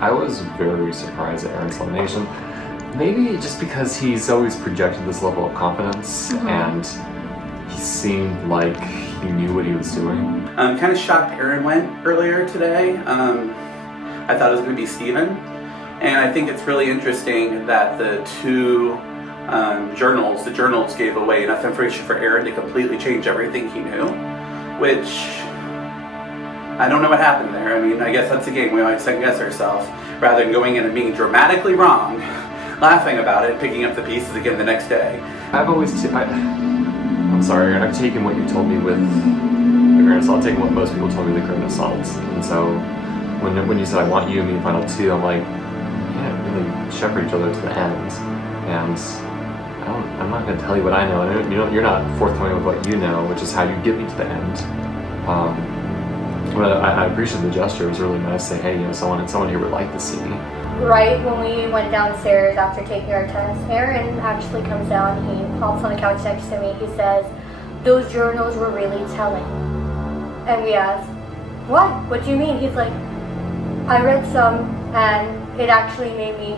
I was very surprised at Aaron's elimination. Maybe just because he's always projected this level of confidence, and he seemed like he knew what he was doing. I'm kind of shocked Aaron went earlier today. I thought it was going to be Steven. And I think it's really interesting that the two journals gave away enough information for Aaron to completely change everything he knew, which I don't know what happened there. I mean, I guess that's a game. We always second guess ourselves rather than going in and being dramatically wrong, laughing about it, picking up the pieces again the next day. I'm sorry, Aaron, I've taken what you told me with a grain of salt. I've taken what most people told me with a grain of salt. And so when you said I want you and me in final two, I'm like, we can't really shepherd each other to the end. And I'm not going to tell you what I know. And you're not forthcoming with what you know, which is how you get me to the end. But I appreciate the gesture. It was really nice to say, hey, someone here would like to see me. Right when we went downstairs after taking our test, Aaron actually comes down, he hops on the couch next to me, he says, those journals were really telling. And we asked, what do you mean? He's like, I read some and it actually made me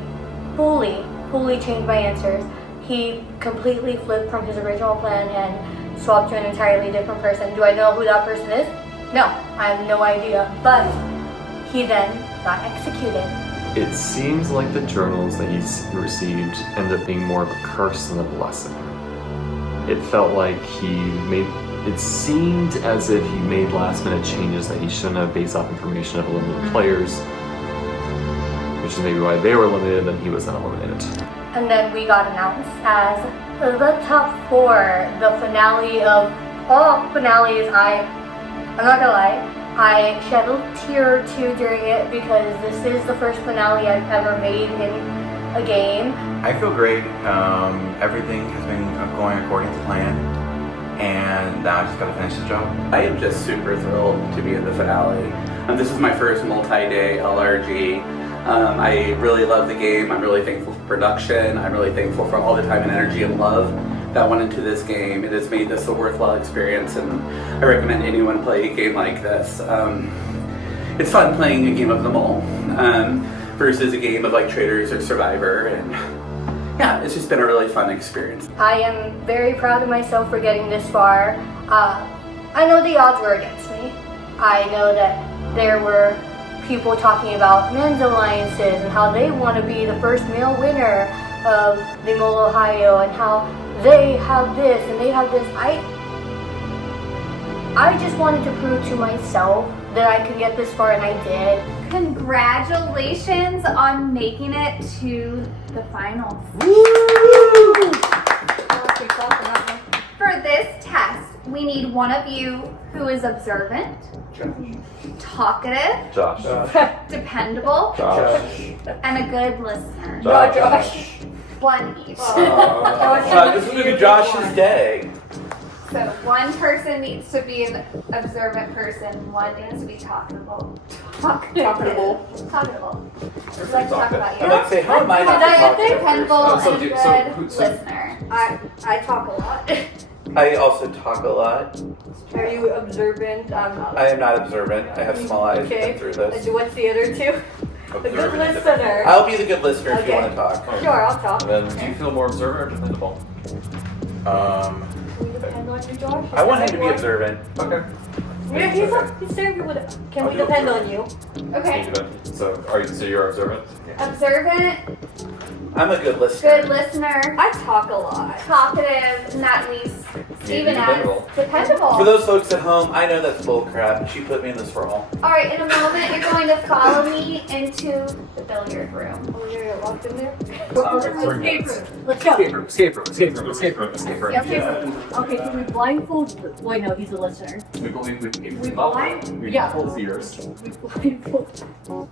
fully change my answers. He completely flipped from his original plan and swapped to an entirely different person. Do I know who that person is? No, I have no idea, but he then got executed. It seems like the journals that he's received end up being more of a curse than a blessing. It felt like it seemed as if he made last minute changes that he shouldn't have based off information of eliminated players, which is maybe why they were eliminated and he was not eliminated. And then we got announced as the top 4, the finale of all finales. I'm not gonna lie, I shed a tear or two during it because this is the first finale I've ever made in a game. I feel great. Everything has been going according to plan, and now I just gotta finish the job. I am just super thrilled to be in the finale. This is my first multi-day LRG. I really love the game. I'm really thankful for production. I'm really thankful for all the time and energy and love that went into this game. It has made this a worthwhile experience, and I recommend anyone play a game like this. It's fun playing a game of them all versus a game of like Traders or Survivor, and yeah, it's just been a really fun experience. I am very proud of myself for getting this far. I know the odds were against me. I know that there were people talking about men's alliances and how they want to be the first male winner of the Mole Ohio and how they have this and they have this. I just wanted to prove to myself that I could get this far, and I did. Congratulations on making it to the finals. Woo! For this test, we need one of you who is observant, talkative, Josh. dependable, Josh. and a good listener. Josh. One each. This is going to be Josh's day. So one person needs to be an observant person, one needs to be talkable. Talkable. I'd like to talk about you. I'd like to say, how am I not the talkative Dependable person? and good listener. I talk a lot. I also talk a lot. Are you observant? I'm not. I am not observant. I have small eyes. Okay. Been through this. And what's the other two? The good listener. I'll be the good listener if you Okay. want to talk. Sure, I'll talk. And then, do you feel more observant or dependable? Can we depend on you, Josh? I want him to be observant. Okay. Yeah, he's very good with it. Can we depend on you? Okay. So you're observant? Observant, I'm a good listener. good listener, I talk a lot. talkative, and that leaves Steven as dependable. dependable. For those folks at home, I know that's bull crap. She put me in this role. Alright, in a moment you're going to follow me into the billiard room. Oh, you're gonna get locked in there? Escape room. Let's go. Escape room. Okay, can we blindfold? Wait, no, he's a listener. We blind? Yeah. hold his ears. We blindfold.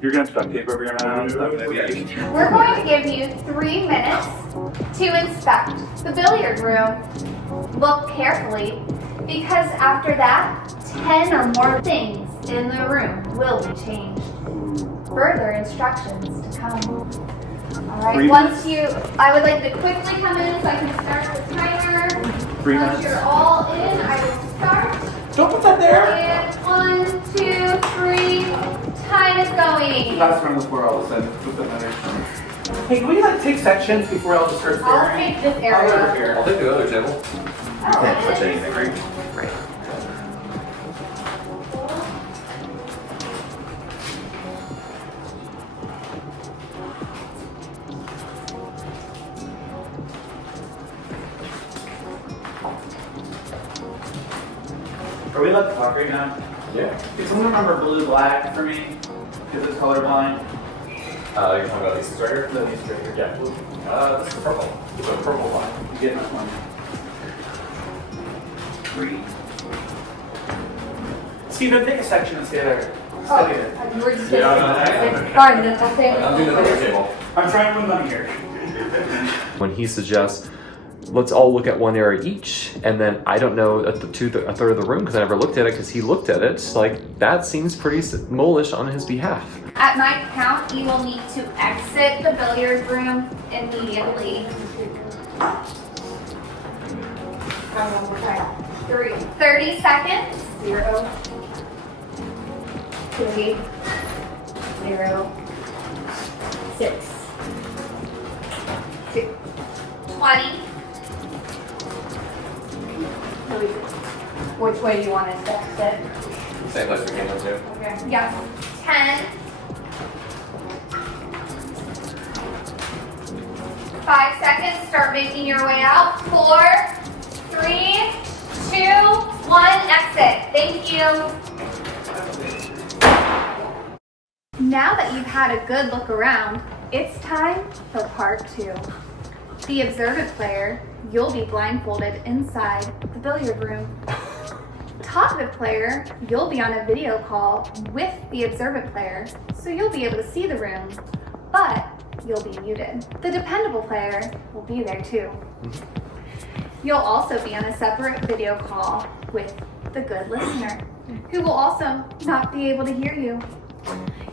You're gonna have to duct tape over your mouth. We're going to give you 3 minutes to inspect the billiard room. Look carefully, because after that, 10 or more things in the room will be changed. Further instructions to come. Alright, I would like to quickly come in so I can start the timer. 3 Once minutes. you're all in, I will start. Don't put that there. And 1, 2, 3. 3. Time is going. Last round before all of a sudden. What's that matter? Hey, can we like take sections before all just starts I'll staring? take this I'll go over area. here. I'll take the other table. Oh, Can't touch anything, right? Right. Are we allowed to talk right now? Yeah. Can someone remember blue black for me? Because it's colorblind. You're talking about these things right here? No, these right here. Yeah. This is purple. It's a purple line. You get that one. 3. Steven, take a section and stay there. Stay there. You were just Yeah, Fine, then I'll take I'm doing the other table. I'm trying to win money here. When he suggests, let's all look at one area each, and then I don't know a third of the room because I never looked at it because he looked at it. Like that seems pretty bullish on his behalf. At my count, you will need to exit the billiard room immediately. 3. 30 seconds. 0, 3, 0, 6, 2. 20. Which way do you want us to exit? Same place we came into. Okay. Yes. 10. 5 seconds. Start making your way out. 4, 3, 2, 1. Exit. Thank you. Now that you've had a good look around, it's time for part 2. The observant player, you'll be blindfolded inside the billiard room. Talkative player, you'll be on a video call with the observant player, so you'll be able to see the room, but you'll be muted. The dependable player will be there too. You'll also be on a separate video call with the good listener, who will also not be able to hear you.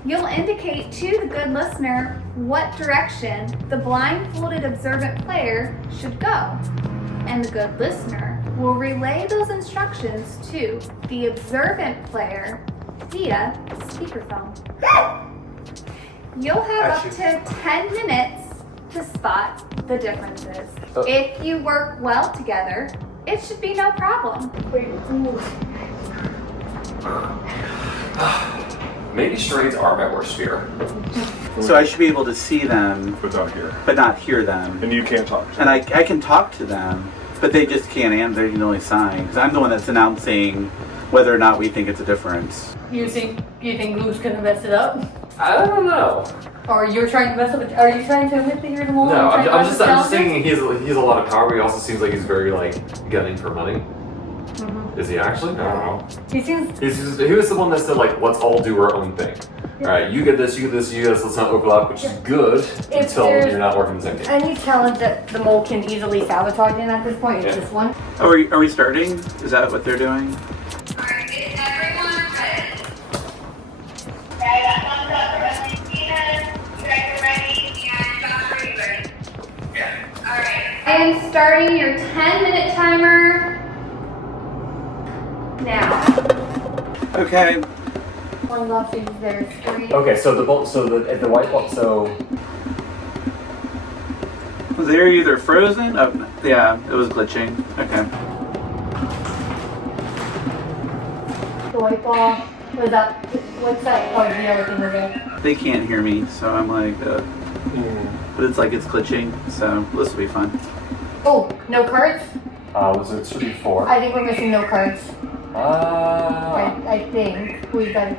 You'll indicate to the good listener what direction the blindfolded observant player should go, and the good listener will relay those instructions to the observant player via speakerphone. You'll have up to 10 minutes to spot the differences. If you work well together, it should be no problem. Maybe charades are my worst fear. So I should be able to see them, Without here. but not hear them. And you can't talk to And I can talk to them, but they just can't answer. They can only sign. Because I'm the one that's announcing whether or not we think it's a difference. You think Lou's gonna mess it up? I don't know. Or you're trying to mess up? Are you trying to manipulate the moment? No, I'm just challenges? thinking he has a lot of power, but he also seems like he's very like gunning for money. Is he actually? I don't know. He seems. He was the one that said like, let's all do our own thing. All right, you get this, you get this, you get this. Let's not overlap, which is good until there's you're not working the same game. Any challenge that the mole can easily sabotage in at this point is this one. Oh, are we starting? Is that what they're doing? Alright, is everyone ready? Okay, that one's up for Valentina. You guys are ready, and Josh, are you ready? Alright. I am starting your 10-minute timer now. Okay. One left is there's 3. Okay, so the white ball, so Was they either frozen? Oh, yeah, it was glitching. Okay. The white ball. Was that? What's that? Oh, the other thing again. They can't hear me, so I'm like, but it's like it's glitching, so this will be fun. Oh, no cards? it should be 4. I think we're missing no cards. I think we got.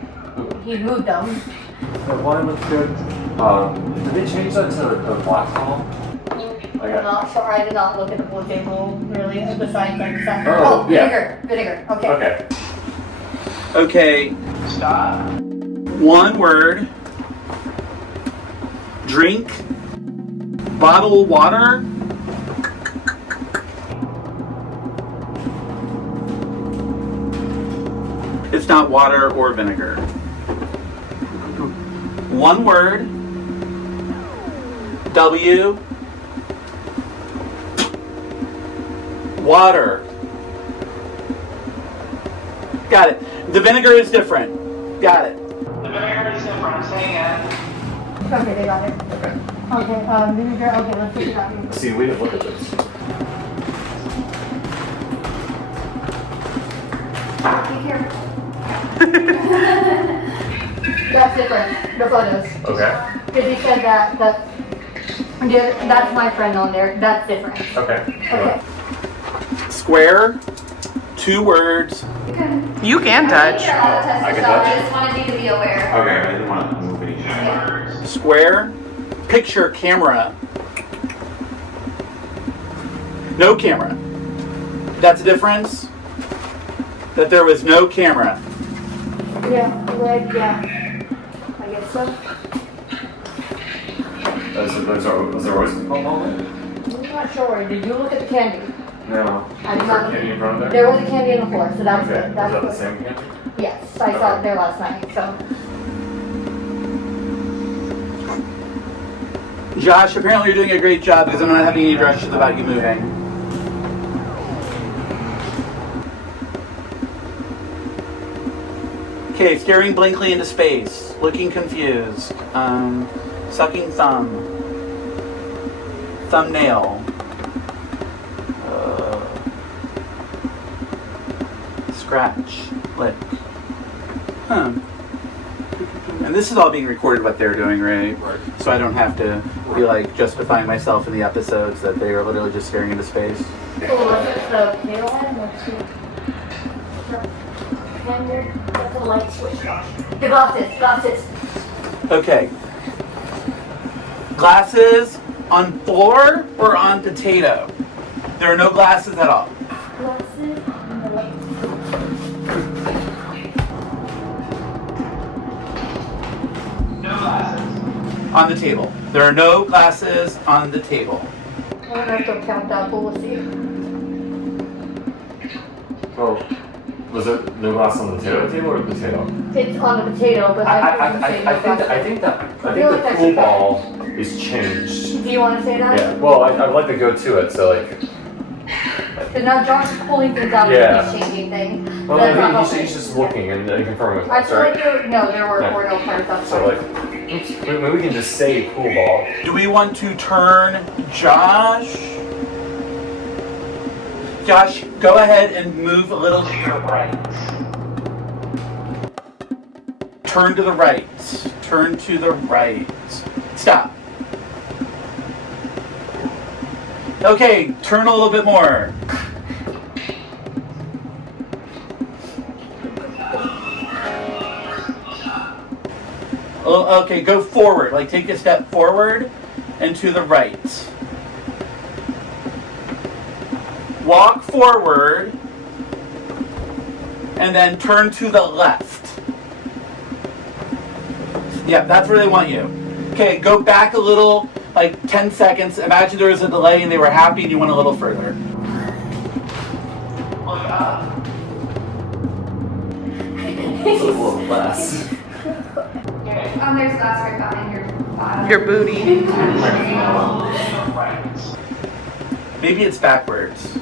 He moved them. The one looks good. Did they change that to a black ball? I'm not sure. I did not look at the blue table really. Besides like that. Oh, yeah. Vinegar. Okay. Okay. Okay. Stop. One word. Drink. Bottle water. It's not water or vinegar. One word. W. Water. Got it. The vinegar is different. Got it. Okay, they got it. Okay. Okay, okay, let's look it up. See, we didn't look at this. Be careful. That's different, the photos. Okay. Because he said that's my friend on there, that's different. Okay. Okay. Square, 2 words. You can I touch. think you're all tested, I can so touch? I just wanted you to be aware. Okay, I didn't want to move any. Yeah. Square, picture, camera. No camera. That's a difference? That there was no camera. Yeah, red, yeah. I guess so. Was there always a component? I'm not sure. Did you look at the candy? No. I did Was there not. candy in front of there? There was a candy on the floor, so that's Okay. good. That's Was that the good. same candy? Yes, I saw it there last night, so. Josh, apparently you're doing a great job because I'm not having any directions about you moving. Okay, staring blankly into space, looking confused, sucking thumb, thumbnail, scratch, lick. Huh. And this is all being recorded what they're doing, right? Right. So I don't have to be like justifying myself in the episodes that they are literally just staring into space. Oh, was it the tail end? Let's see. That's a light switch, Josh. The glasses. Okay. Glasses on floor or on potato? There are no glasses at all. Glasses on the light. On the table. There are no glasses on the table. I don't have to count that, but we'll see. Oh, was it no glass on the potato table or the potato? It's on the potato, but I think the pool ball is changed. Do you want to say that? Yeah. Well, I'd like to go to it. So like. Because now Josh is pulling things out Yeah. and he's changing things. Well, That's not maybe helping. he's just looking and confirming with I us, feel right? like there were no parts outside. So like, oops, maybe we can just say pool ball. Do we want to turn Josh? Josh, go ahead and move a little to your right. Turn to the right. Turn to the right. Stop. Okay, turn a little bit more. Oh, okay, go forward. Like take a step forward and to the right. Walk forward and then turn to the left. Yeah, that's where they want you. Okay, go back a little, like 10 seconds. Imagine there was a delay and they were happy and you went a little further. It's a little less. There's glass right behind your bottom. Your booty. Maybe it's backwards.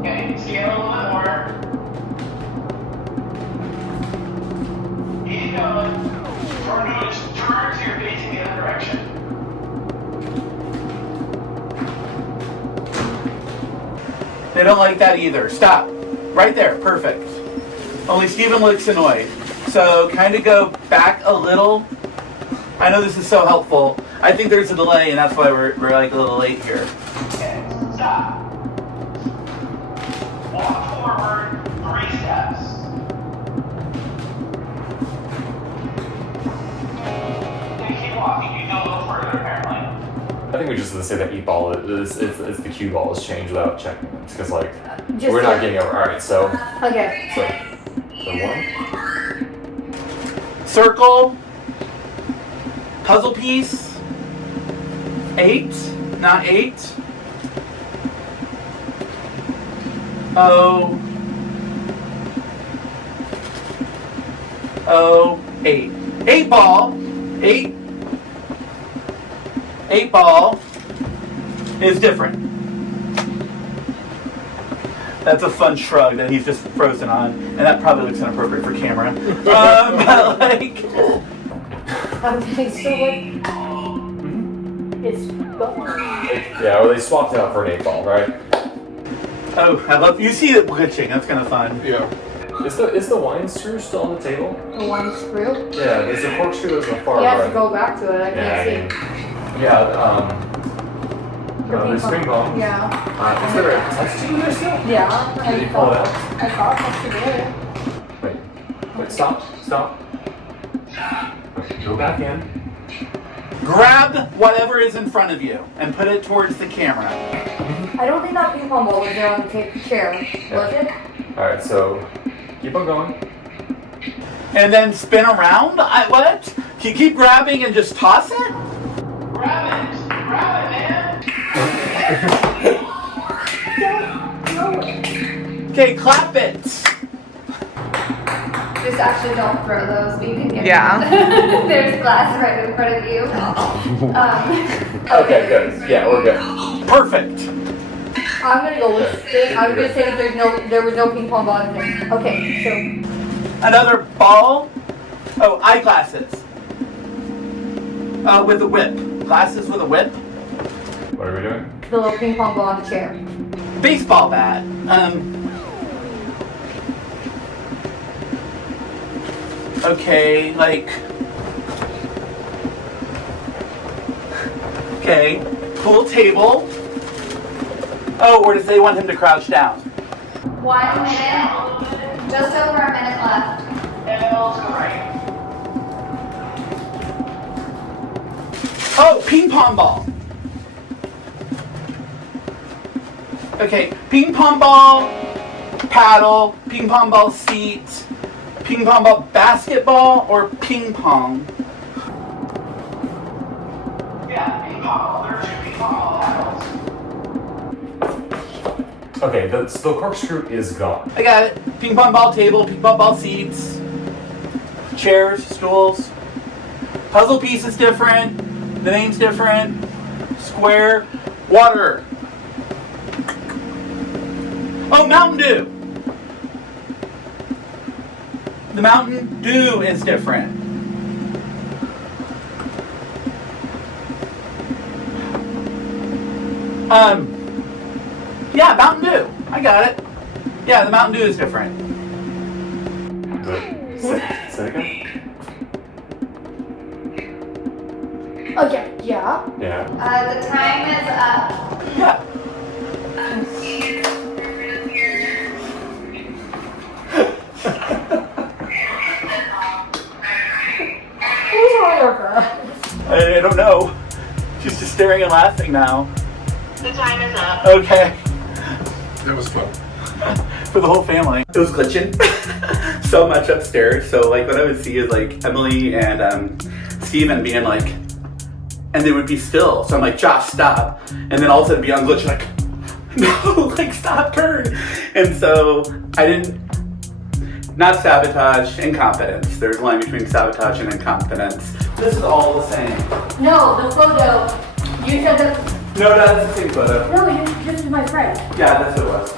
Okay, scale a little more. Keep going. Turn so you're facing the other direction. They don't like that either. Stop. Right there. Perfect. Only Steven looks annoyed. So kind of go back a little. I know this is so helpful. I think there's a delay and that's why we're like a little late here. Okay, stop. Walk forward 3 steps. Okay, keep walking. You go a little further apparently. I think we just have to say that eat ball is the cue ball is changed without checking it because like Just we're not yeah. getting over. All right, so Okay. so 1. Circle. Puzzle piece. 8. Not 8. Oh. 8. 8 ball. 8. 8 ball is different. That's a fun shrug that he's just frozen on, and that probably looks inappropriate for camera. But like, Okay, so it's gone. Yeah, or they swapped it out for an 8-ball, right? Oh, I love you see it glitching. That's kind of fun. Yeah. Is the wine screw still on the table? The one screw. Yeah, there's a corkscrew that's on the far He has right. to go back to it. I can't see. Yeah, there's ping pong. Yeah. Is there a test tube there still? Yeah. Did you pull it out? I thought that's the Wait, stop. Okay, go back in. Grab whatever is in front of you and put it towards the camera. I don't think that ping pong ball was there on the chair. Was it? Alright, so keep on going. And then spin around? What? Can you keep grabbing and just toss it? Grab it, man. Okay, clap it. Just actually don't throw those, but you can get Yeah. There's glass right in front of you. Okay, good. Yeah, we're good. Perfect. I'm gonna go with spin. I'm gonna say that there was no ping pong ball in there. Okay, so Another ball. Oh, eyeglasses. With a whip. Glasses with a whip. What are we doing? the little ping pong ball on the chair. Baseball bat. Okay, like. Okay, pool table. Oh, or does they want him to crouch down? 1 minute. Just over a minute left. Oh, ping pong ball. Okay, ping pong ball, paddle, ping pong ball seat, ping pong ball basketball, or ping pong? Yeah, ping pong. There are 2 ping pong paddles. Okay, the corkscrew is gone. I got it. Ping pong ball table, ping pong ball seats, chairs, stools. Puzzle piece is different. The name's different. Square. Water. Oh, Mountain Dew. The Mountain Dew is different. Yeah, Mountain Dew. I got it. Yeah, the Mountain Dew is different. Say again? Okay, yeah. Yeah. The time is up. Yeah. Who's wrong with her? I don't know. She's just staring and laughing now. The time is up. Okay. That was fun. For the whole family. It was glitching so much upstairs. So like what I would see is like Emily and Steven being like, and they would be still. So I'm like, Josh, stop. And then all of a sudden be on glitch like, no, like stop, turn. And so I didn't, not sabotage, incompetence. There's a line between sabotage and incompetence. This is all the same. No, the photo. You said that. No, that's the same photo. No, this is my friend. Yeah, that's what it was.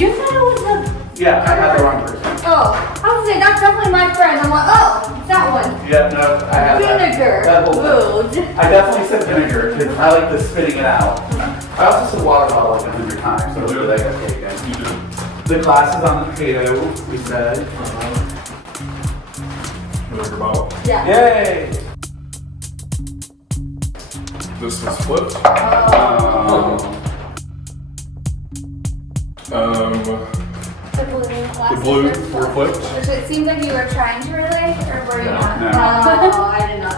You said it was the. Yeah, I had the wrong person. Oh, I was saying that's definitely my friend. I'm like, oh, it's that one. Yeah, no, I had Vinegar. that whole Food. I definitely said vinegar because I like the spitting it out. I also said water bottle like 100 times, so really I got taken. The glasses on the potato, we said. Vinegar bottle. Yeah. Yay! This was flipped. The blue The glasses blue are were flipped. Which it seems like you were trying to relate, or were you not? No. No, I did not.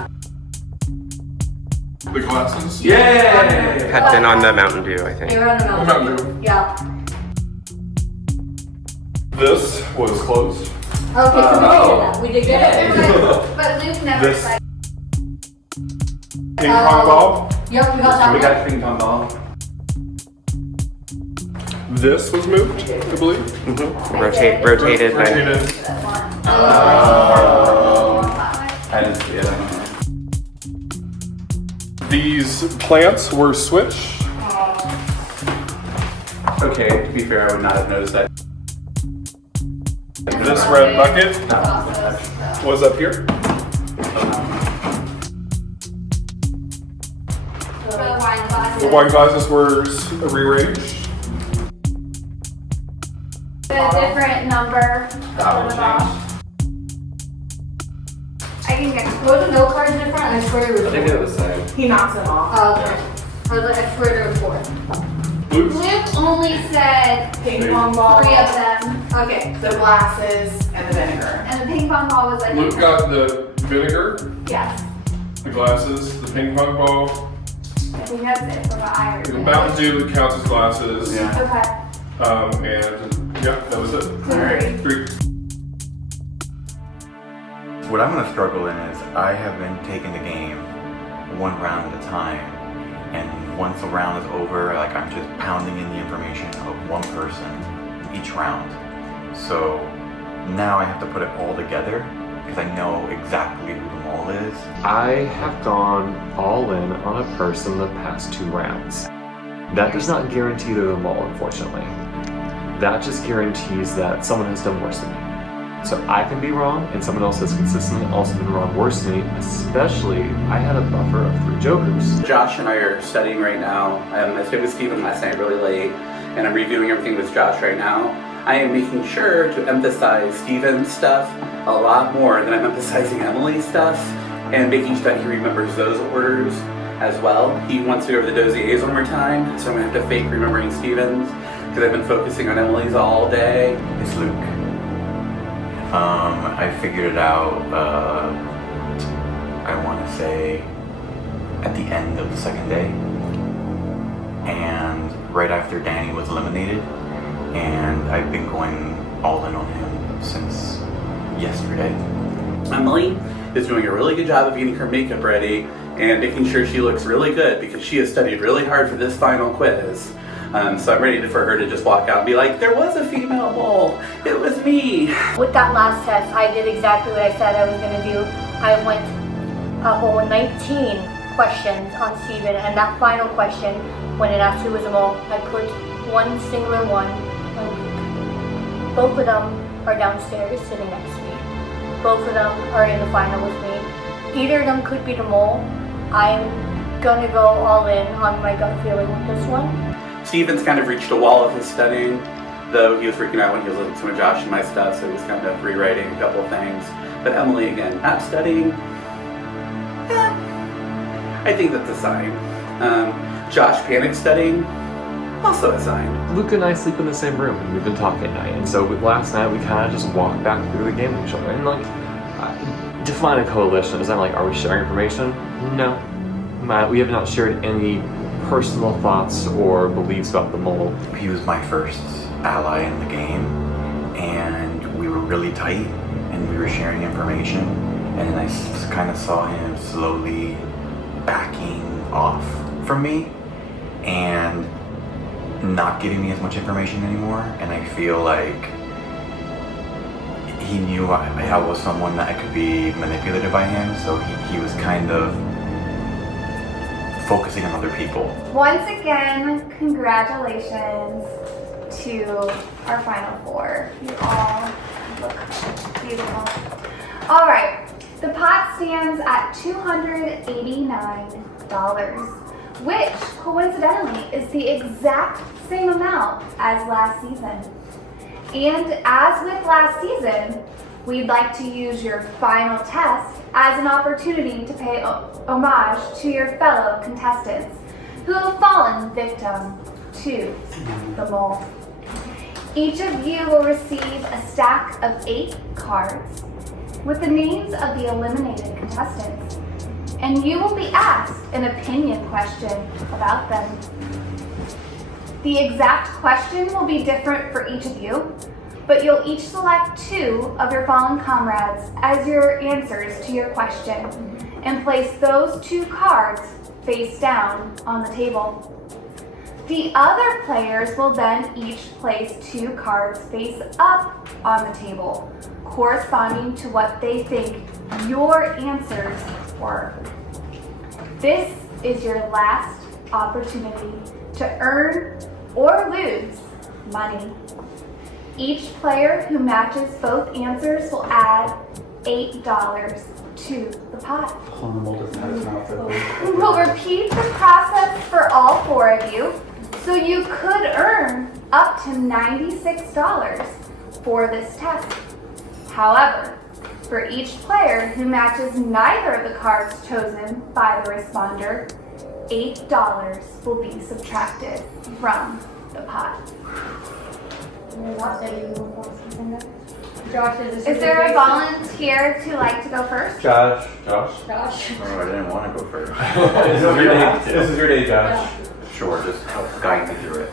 The glasses. Yay! Had been on the Mountain Dew, I think. They were on the The mountain. Mountain Dew. Yeah. This was closed. Okay, so we did get that. We did get it. But Luke never This- said. Ping pong ball. Yep, we got that We one. got ping pong ball. This was moved, I believe. Rotated. Rotated. I didn't see it, I don't know. These plants were switched. Okay, to be fair, I would not have noticed that. This red bucket was up here. glasses. The wine glasses were rearranged. The different number. That will I can get. Were the note cards different? I swear it I was think they're the same. He knocks them off. Oh, okay. I swear there was 4. Luke? Luke only said Ping pong ball. 3 of them. Okay. The glasses and the vinegar. And the ping pong ball was like. Luke got the vinegar, Yes. the glasses, the ping pong ball, I think that's it for what I heard. the Mountain Dew counts as glasses. Yeah. Okay. And yeah, that was it. Alright. 3. What I'm going to struggle in is I have been taking the game one round at a time, and once a round is over, like I'm just pounding in the information of one person each round. So now I have to put it all together because I know exactly who the mole is. I have gone all in on a person the past 2 rounds. That does not guarantee they're the mole, unfortunately. That just guarantees that someone has done worse than me. So I can be wrong, and someone else has consistently also been wrong worse than me, especially I had a buffer of 3 jokers. Josh and I are studying right now. I stayed with Steven last night really late, and I'm reviewing everything with Josh right now. I am making sure to emphasize Steven's stuff a lot more than I'm emphasizing Emily's stuff, and making sure that he remembers those orders as well. He wants to go over the dossiers one more time, so I'm going to have to fake remembering Steven's, because I've been focusing on Emily's all day. It's Luke. I figured it out, I want to say, at the end of the 2nd day. And right after Danny was eliminated. And I've been going all in on him since yesterday. Emily is doing a really good job of getting her makeup ready and making sure she looks really good because she has studied really hard for this final quiz. So I'm ready for her to just walk out and be like, there was a female mole, it was me. With that last test, I did exactly what I said I was going to do. I went a whole 19 questions on Steven, and that final question, when it asked who was a mole, I put one singular one on Luke. Both of them are downstairs sitting next to me. Both of them are in the final with me. Either of them could be the mole. I'm gonna go all in on my gut feeling with this one. Steven's kind of reached a wall of his studying, though he was freaking out when he was looking at some of Josh and my stuff, so he was kind of rewriting a couple of things. But Emily, again, not studying, I think that's a sign. Josh panic studying, also a sign. Luke and I sleep in the same room, and we've been talking at night, and so last night we kind of just walked back through the game with each other, and define a coalition. Is that like, are we sharing information? No. We have not shared any personal thoughts or beliefs about the mole. He was my first ally in the game, and we were really tight, and we were sharing information, and then I kind of saw him slowly backing off from me, and not giving me as much information anymore, and I feel like he knew I was someone that could be manipulated by him, so he was kind of focusing on other people. Once again, congratulations to our final 4. You all look beautiful. All right, the pot stands at $289, which coincidentally is the exact same amount as last season. And as with last season, we'd like to use your final test as an opportunity to pay homage to your fellow contestants who have fallen victim to the mole. Each of you will receive a stack of 8 cards with the names of the eliminated contestants, and you will be asked an opinion question about them. The exact question will be different for each of you, but you'll each select 2 of your fallen comrades as your answers to your question and place those 2 cards face down on the table. The other players will then each place 2 cards face up on the table, corresponding to what they think your answers were. This is your last opportunity to earn or lose money. Each player who matches both answers will add $8 to the pot. Humble doesn't have his mouth open. We'll repeat the process for all 4 of you, so you could earn up to $96 for this test. However, for each player who matches neither of the cards chosen by the responder, $8 will be subtracted from the pot. Josh, Is there a volunteer to like to go first? Josh. Josh? Josh. Oh, I didn't want to go first. This is your day. This is your day, Josh. Sure, just help guide me through it.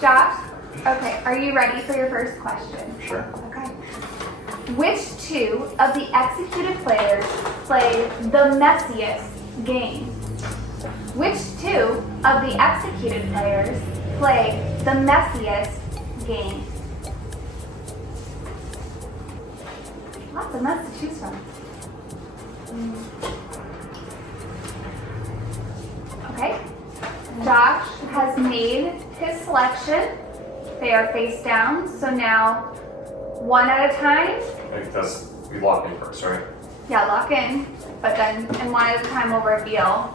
Josh? Okay, are you ready for your first question? Sure. Okay. Which 2 of the executed players play the messiest game? Which 2 of the executed players play the messiest game? Lots of mess to choose from. Okay. Josh has made his selection. They are face down, so now 1 at a time. Because we lock in first, right? Yeah, lock in, but then and 1 at a time will reveal.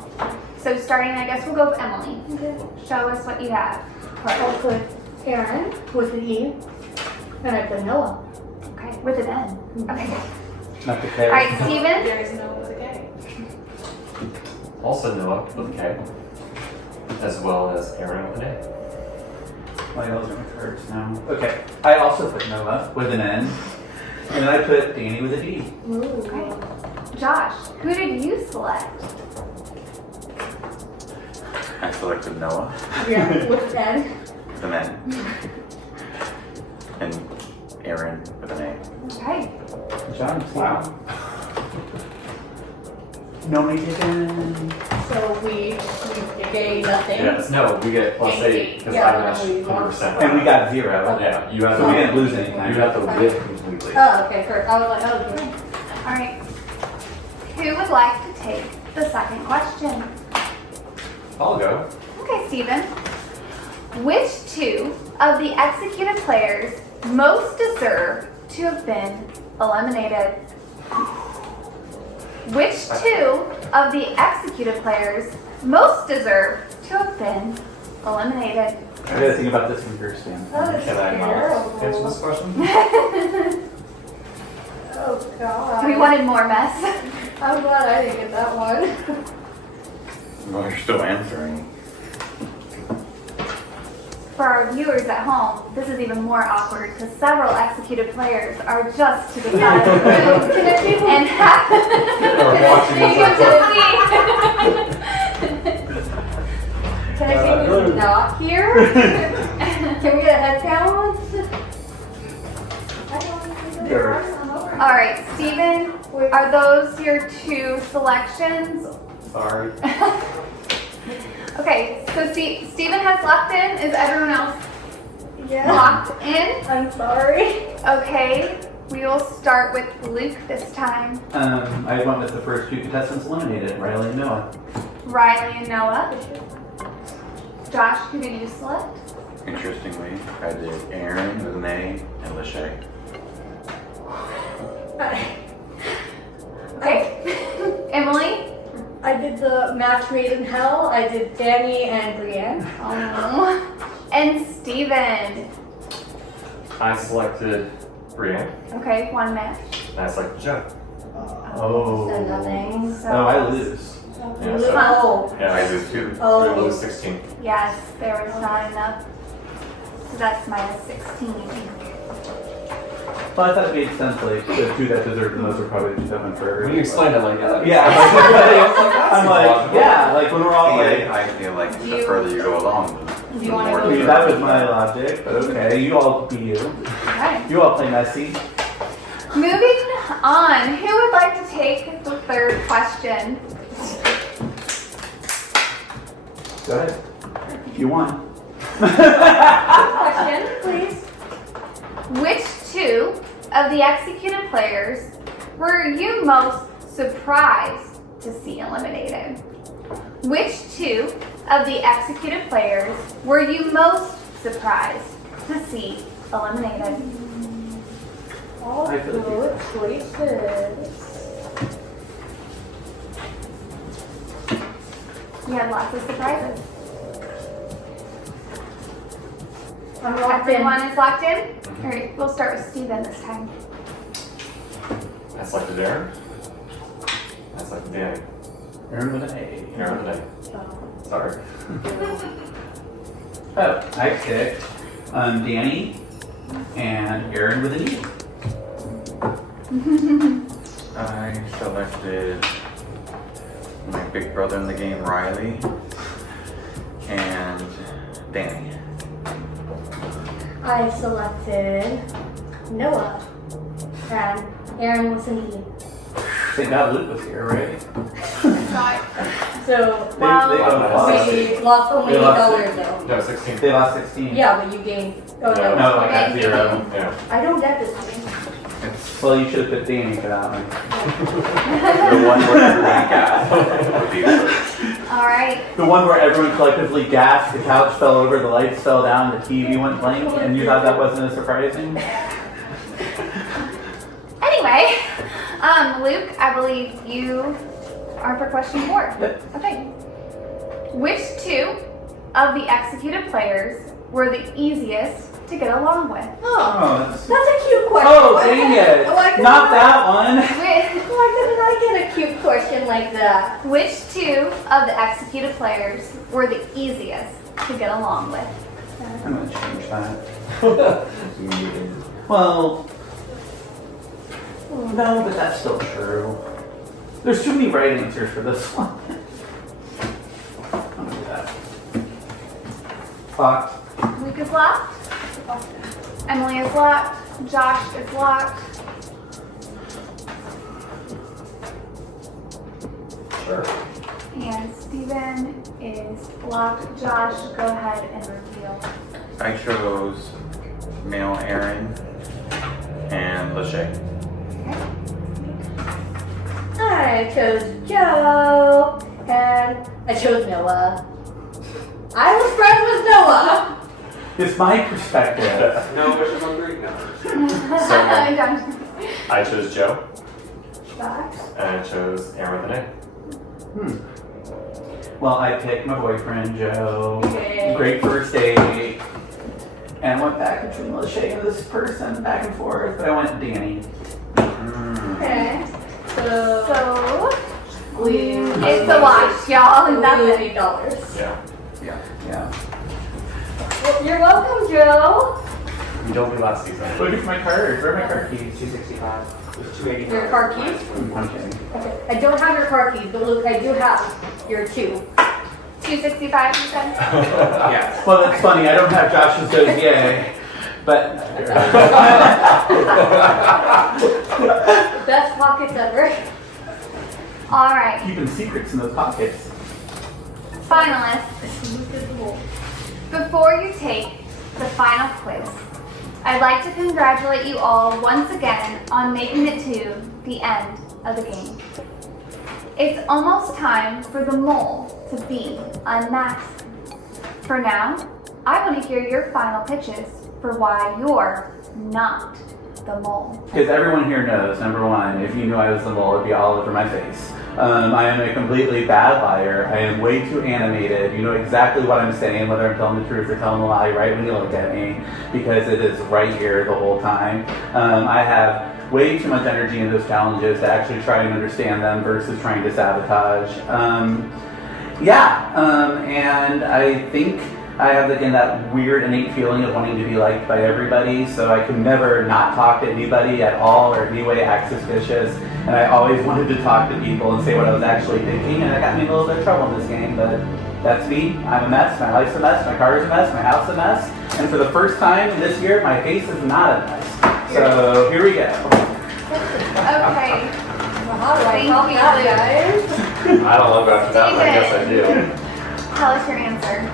So starting, I guess we'll go with Emily. Okay. Show us what you have. I'll put Aaron with an E, and I put Noah. Okay, with an N. Okay. Not the K. All right, Steven. There is no with a K. Also Noah with a K, as well as Aaron with an A. My L's are my cards now. Okay. I also put Noah with an N. And then I put Danny with a D. Okay. Josh, who did you select? I selected Noah, Yeah, with an N. the man, and Aaron with an A. Okay. John. Wow. Nobody taken. So we gain nothing. Yes, no, we get plus 8 because Yeah, I matched we 100%. And we got 0. Yeah, you have So we to, didn't lose anything. you have to live completely. Oh, okay, correct. I was like, oh, okay. All right. Who would like to take the second question? I'll go. Okay, Steven. Which 2 of the executed players most deserve to have been eliminated? Which 2 of the executed players most deserve to have been eliminated? I gotta think about this one first, Dan. That is Can I not answer this question? Oh, God. We wanted more mess. I'm glad I didn't get that one. Well, you're still answering. For our viewers at home, this is even more awkward because several executed players are just to the side of the room and have Or watching you this can on see. Can I see who's not here? Can we get a head count? I don't Sure. All right, Steven, are those your 2 selections? Sorry. Okay, so Steven has locked in. Is everyone else Yeah. locked in? I'm sorry. Okay, we will start with Luke this time. I went with the first 2 contestants eliminated, Riley and Noah. Riley and Noah. Josh, who did you select? Interestingly, I did Aaron with an A and Lachey. Okay. Emily? I did the match made in hell. I did Danny and Brienne. And Steven. I selected Brienne. Okay, 1 match. And I selected Joe. Oh. So nothing. So, Oh, I lose. Yeah, so, Oh. yeah, I lose 2. Oh. I lose 16. yes, there was not enough. So that's minus 16. Well, I thought it made sense, like, the 2 that deserved the most were probably the 2 that went for When you explained it like that. Yeah, I'm like, yeah, like when we're all like, I feel like Do the you- further you go along, Do you the wanna more go I mean, deserving that was you my are. logic, but okay, you all be you. Okay. You all play messy. Moving on, who would like to take the 3rd question? Go ahead. If you want. Question, please. Which 2 of the executed players were you most surprised to see eliminated? Which 2 of the executed players were you most surprised to see eliminated? All I feel like good choices. We had lots of surprises. I'm locked in. Everyone is locked in? Alright, we'll start with Steven this time. I selected Aaron. I selected Danny. Aaron with an A. Aaron with an A. Sorry. Oh, I picked Danny and Aaron with an E. I selected my big brother in the game, Riley, and Danny. I selected Noah and Aaron was an E. Thank God Luke was here, right? So They lost. we lost only They lost $8 though. No, 16. They lost 16. Yeah, but you gained. Oh No. No, like at 0. Yeah. I don't get this thing. Well, you should have put Danny for that one. The one where everybody got. Alright. The one where everyone collectively gasped, the couch fell over, the lights fell down, the TV went blank, and you thought that wasn't as surprising? Anyway, Luke, I believe you are for question 4. Yep. Okay. Which 2 of the executed players were the easiest to get along with? Oh, That's a cute question. oh dang it! Not that one! Why didn't I get a cute question like that? Which 2 of the executed players were the easiest to get along with? I'm gonna change that. Well, no, but that's still true. There's too many right answers for this one. I'm gonna do that. Locked. Luke is locked. Emily is locked. Josh is locked. Sure. And Steven is locked. Josh, go ahead and reveal. I chose male Aaron and Lachey. I chose Joe and I chose Noah. I was friends with Noah. It's my perspective. No wishes on Greek now. I chose Joe, Josh. and I chose Aaron with an Well, I picked my boyfriend, Joe. Yay. Great first date. And went back between Lachey and this person, back and forth, but I went Danny. Okay. So So, we it's a wash, y'all. lose Nothing. $8. A. Yeah. Well, you're welcome, Joe. You told me last season. Look at my card. Where are my car keys? 265. It's 285. Your car keys? I'm kidding. Okay. I don't have your car keys, but Luke, I do have your 2. 265, you said? Yes. Well, that's funny. I don't have Josh's dossier, but Best pockets ever. Alright. keeping secrets in those pockets. Finalists, before you take the final quiz, I'd like to congratulate you all once again on making it to the end of the game. It's almost time for the mole to be unmasked. For now, I want to hear your final pitches for why you're not the mole. Because everyone here knows, number one, if you knew I was the mole, it'd be all over my face. I am a completely bad liar. I am way too animated. You know exactly what I'm saying, whether I'm telling the truth or telling a lie, right when you look at me, because it is right here the whole time. I have way too much energy in those challenges to actually try and understand them versus trying to sabotage. And I think I have again that weird innate feeling of wanting to be liked by everybody, so I could never not talk to anybody at all or in any way act suspicious. And I always wanted to talk to people and say what I was actually thinking, and that got me in a little bit of trouble in this game, but that's me. I'm a mess, my life's a mess, my car is a mess, my house is a mess, and for the first time this year, my face is not a mess. So here we go. Okay. How do I Thank help you, out, Luke. guys? I don't love after that, but I guess I do. Tell us your answer.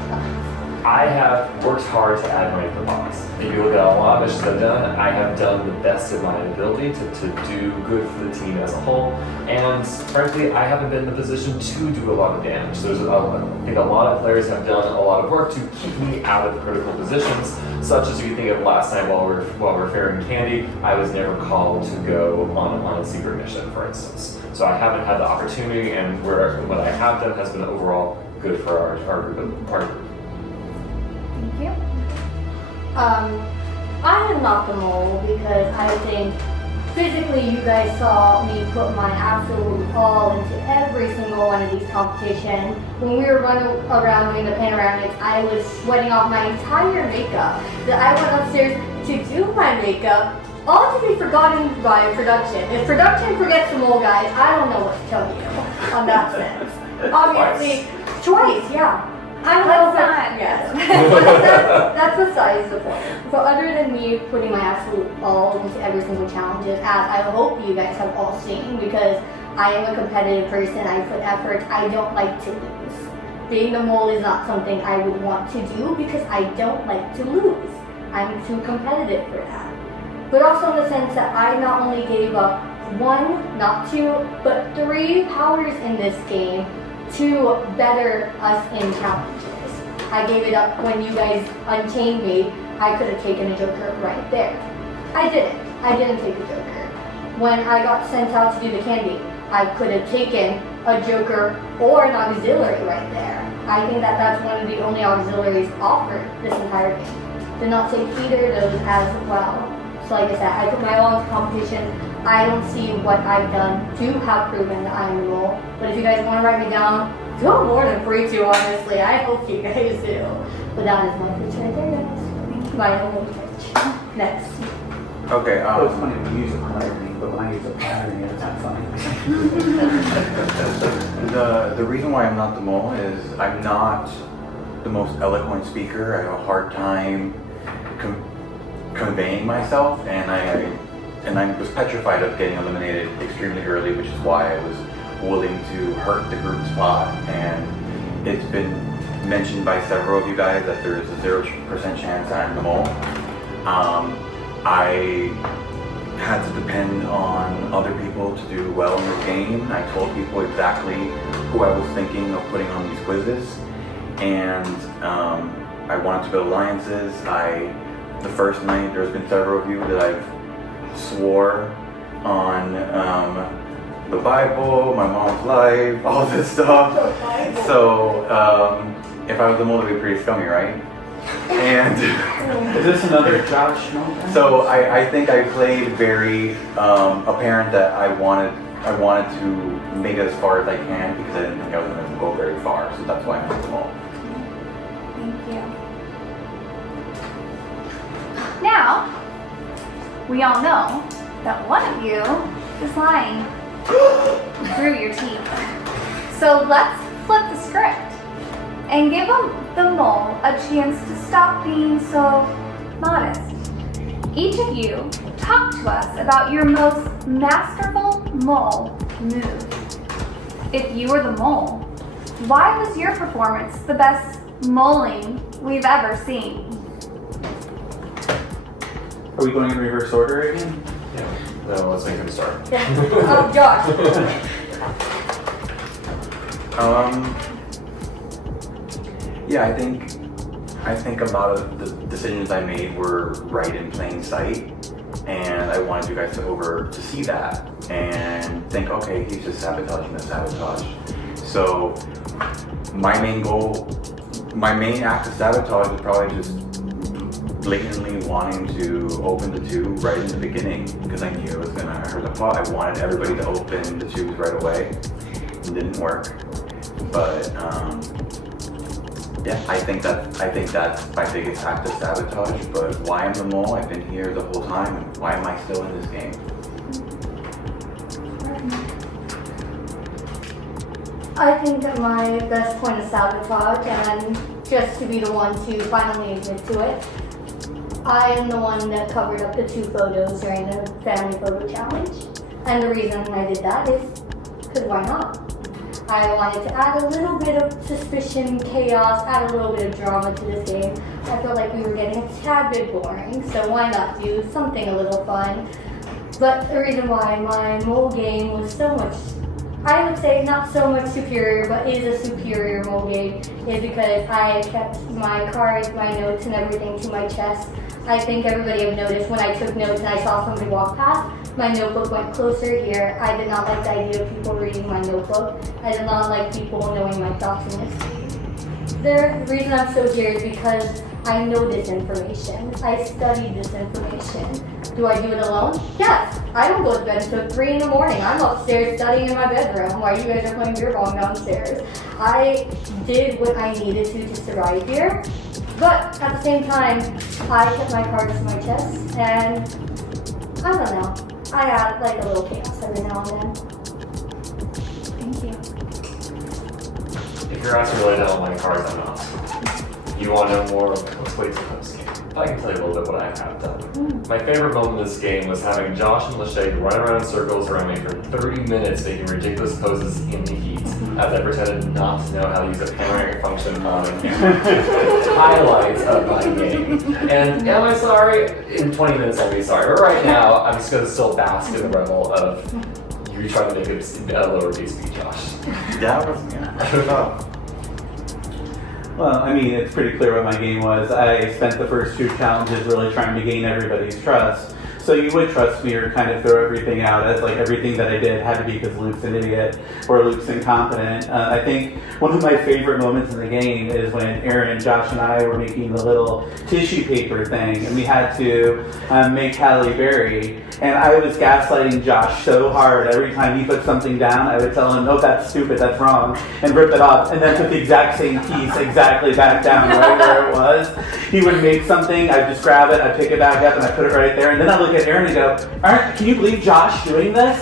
I have worked hard to add rank to the box. If you look at a lot of missions I've done, I have done the best of my ability to do good for the team as a whole. And frankly, I haven't been in the position to do a lot of damage. I think a lot of players have done a lot of work to keep me out of critical positions, such as you think of last night while we're faring candy, I was never called to go on a secret mission, for instance. So I haven't had the opportunity, and what I have done has been overall good for our group. Thank you. I am not the mole because I think physically you guys saw me put my absolute all into every single one of these competitions. When we were running around doing the panoramics, I was sweating off my entire makeup. That I went upstairs to do my makeup, all to be forgotten by production. If production forgets the mole, guys, I don't know what to tell you on that sense. Obviously, twice, yeah. I don't know if yes. That's besides the point. But other than me putting my absolute all into every single challenge, as I hope you guys have all seen, because I am a competitive person, I put effort, I don't like to lose. Being the mole is not something I would want to do because I don't like to lose. I'm too competitive for that. But also in the sense that I not only gave up 1, not 2, but 3 powers in this game to better us in challenges. I gave it up when you guys unchained me. I could have taken a Joker right there. I didn't. I didn't take a Joker. When I got sent out to do the candy, I could have taken a Joker or an auxiliary right there. I think that that's one of the only auxiliaries offered this entire game. Did not take either of those as well. So like I said, I put my all into competition. I don't see what I've done to have proven that I'm the mole. But if you guys want to write me down, feel more than free to, honestly. I hope you guys do. But that is my pitch right there, guys. My only pitch. Next. Okay, It's funny when you use a pattern, but when I use a pattern, it's not funny. the reason why I'm not the mole is I'm not the most eloquent speaker. I have a hard time conveying myself, and I was petrified of getting eliminated extremely early, which is why I was willing to hurt the group spot. And it's been mentioned by several of you guys that there is a 0% chance I'm the mole. I had to depend on other people to do well in the game. I told people exactly who I was thinking of putting on these quizzes, and I wanted to build alliances. The first night, there's been several of you that I've swore on the Bible, my mom's life, all this stuff. So if I was the mole, it'd be pretty scummy, right? And Is this another Josh moment? so I think I played very apparent that I wanted to make it as far as I can because I didn't think I was going to go very far. So that's why I made the mole. Thank you. Now, we all know that one of you is lying through your teeth. So let's flip the script and give the mole a chance to stop being so modest. Each of you talk to us about your most masterful mole move. If you were the mole, why was your performance the best moling we've ever seen? Are we going in reverse order again? Yeah. No, let's make him start. Oh, Josh. Yeah, I think a lot of the decisions I made were right in plain sight, and I wanted you guys to see that and think, okay, he's just sabotaging the sabotage. So my main act of sabotage was probably just blatantly wanting to open the tube right in the beginning because I knew it was gonna hurt the plot. I wanted everybody to open the tubes right away. It didn't work, but yeah, I think that's my biggest act of sabotage. But why I'm the mole? I've been here the whole time, and why am I still in this game? I think that my best point is sabotage, and just to be the one to finally admit to it, I am the one that covered up the 2 photos during the family photo challenge. And the reason I did that is because why not? I wanted to add a little bit of suspicion, chaos, add a little bit of drama to this game. I felt like we were getting a tad bit boring, so why not do something a little fun? But the reason why my mole game was so much, I would say not so much superior, but is a superior mole game, is because I kept my cards, my notes, and everything to my chest. I think everybody have noticed when I took notes and I saw somebody walk past, my notebook went closer here. I did not like the idea of people reading my notebook. I did not like people knowing my thoughts in this game. The reason I'm still here is because I know this information. I studied this information. Do I do it alone? Yes. I don't go to bed until 3 in the morning. I'm upstairs studying in my bedroom while you guys are playing beer pong downstairs. I did what I needed to survive here. But at the same time, I kept my cards to my chest, and I don't know. I add like a little chaos every now and then. Thank you. If you're asking really down on my cards, I'm not. You want to know more? Let's wait till this game. I can tell you a little bit what I have done. My favorite moment of this game was having Josh and Lachey run around in circles around me for 30 minutes making ridiculous poses in the heat as I pretended not to know how to use a panoramic function on a camera. Highlights of my game. And am I sorry? In 20 minutes I'll be sorry. But right now, I'm just going to still bask in the revel of you trying to make it a lowercase b, Josh. I don't know. Well, I mean, it's pretty clear what my game was. I spent the first 2 challenges really trying to gain everybody's trust. So you would trust me or kind of throw everything out as like everything that I did had to be because Luke's an idiot or Luke's incompetent. I think one of my favorite moments in the game is when Aaron, Josh, and I were making the little tissue paper thing, and we had to make Halle Berry. And I was gaslighting Josh so hard. Every time he put something down, I would tell him, "No, that's stupid, that's wrong," and rip it off, and then put the exact same piece exactly back down right where it was. He would make something, I'd just grab it, I'd pick it back up, and I put it right there, and then I'd look at Aaron and go, "Can you believe Josh doing this?"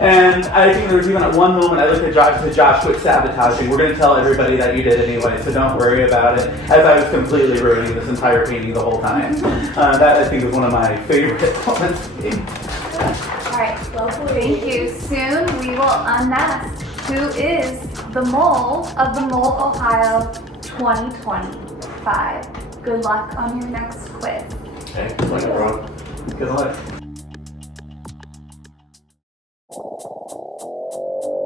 And I think there was even at one moment I looked at Josh and said, "Josh, quit sabotaging. We're going to tell everybody that you did anyway, so don't worry about it," as I was completely ruining this entire painting the whole time. That, I think, was one of my favorite moments. Alright, well, thank you. Soon we will unmask who is the mole of the Mole Ohio 2025. Good luck on your next quiz. Okay, good luck, everyone. Good luck.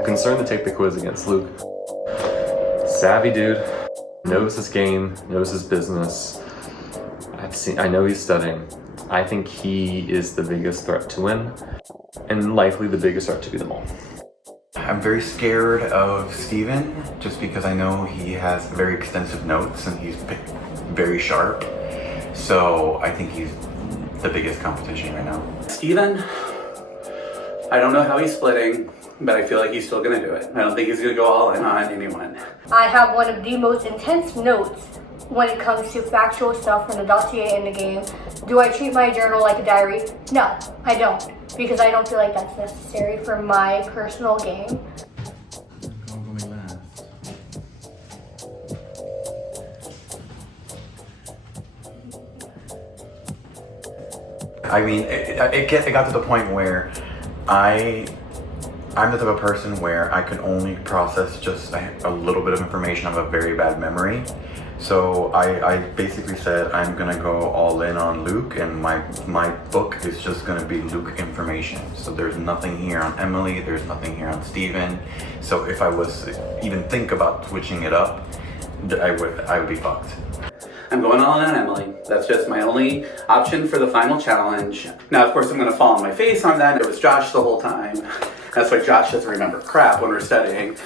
Concerned to take the quiz against Luke. Savvy dude, knows his game, knows his business. I know he's studying. I think he is the biggest threat to win, and likely the biggest threat to be the mole. I'm very scared of Steven, just because I know he has very extensive notes and he's very sharp. So I think he's the biggest competition right now. Steven, I don't know how he's splitting, but I feel like he's still going to do it. I don't think he's going to go all in on anyone. I have one of the most intense notes when it comes to factual stuff from the dossier in the game. Do I treat my journal like a diary? No, I don't, because I don't feel like that's necessary for my personal game. I mean, it got to the point where I'm the type of person where I can only process just a little bit of information. I have a very bad memory. So I basically said I'm gonna go all in on Luke, and my book is just gonna be Luke information. So there's nothing here on Emily, there's nothing here on Steven. So if I was to even think about switching it up, I would be fucked. I'm going all in on Emily. That's just my only option for the final challenge. Now, of course, I'm going to fall on my face on that. It was Josh the whole time. That's why Josh doesn't remember crap when we're studying.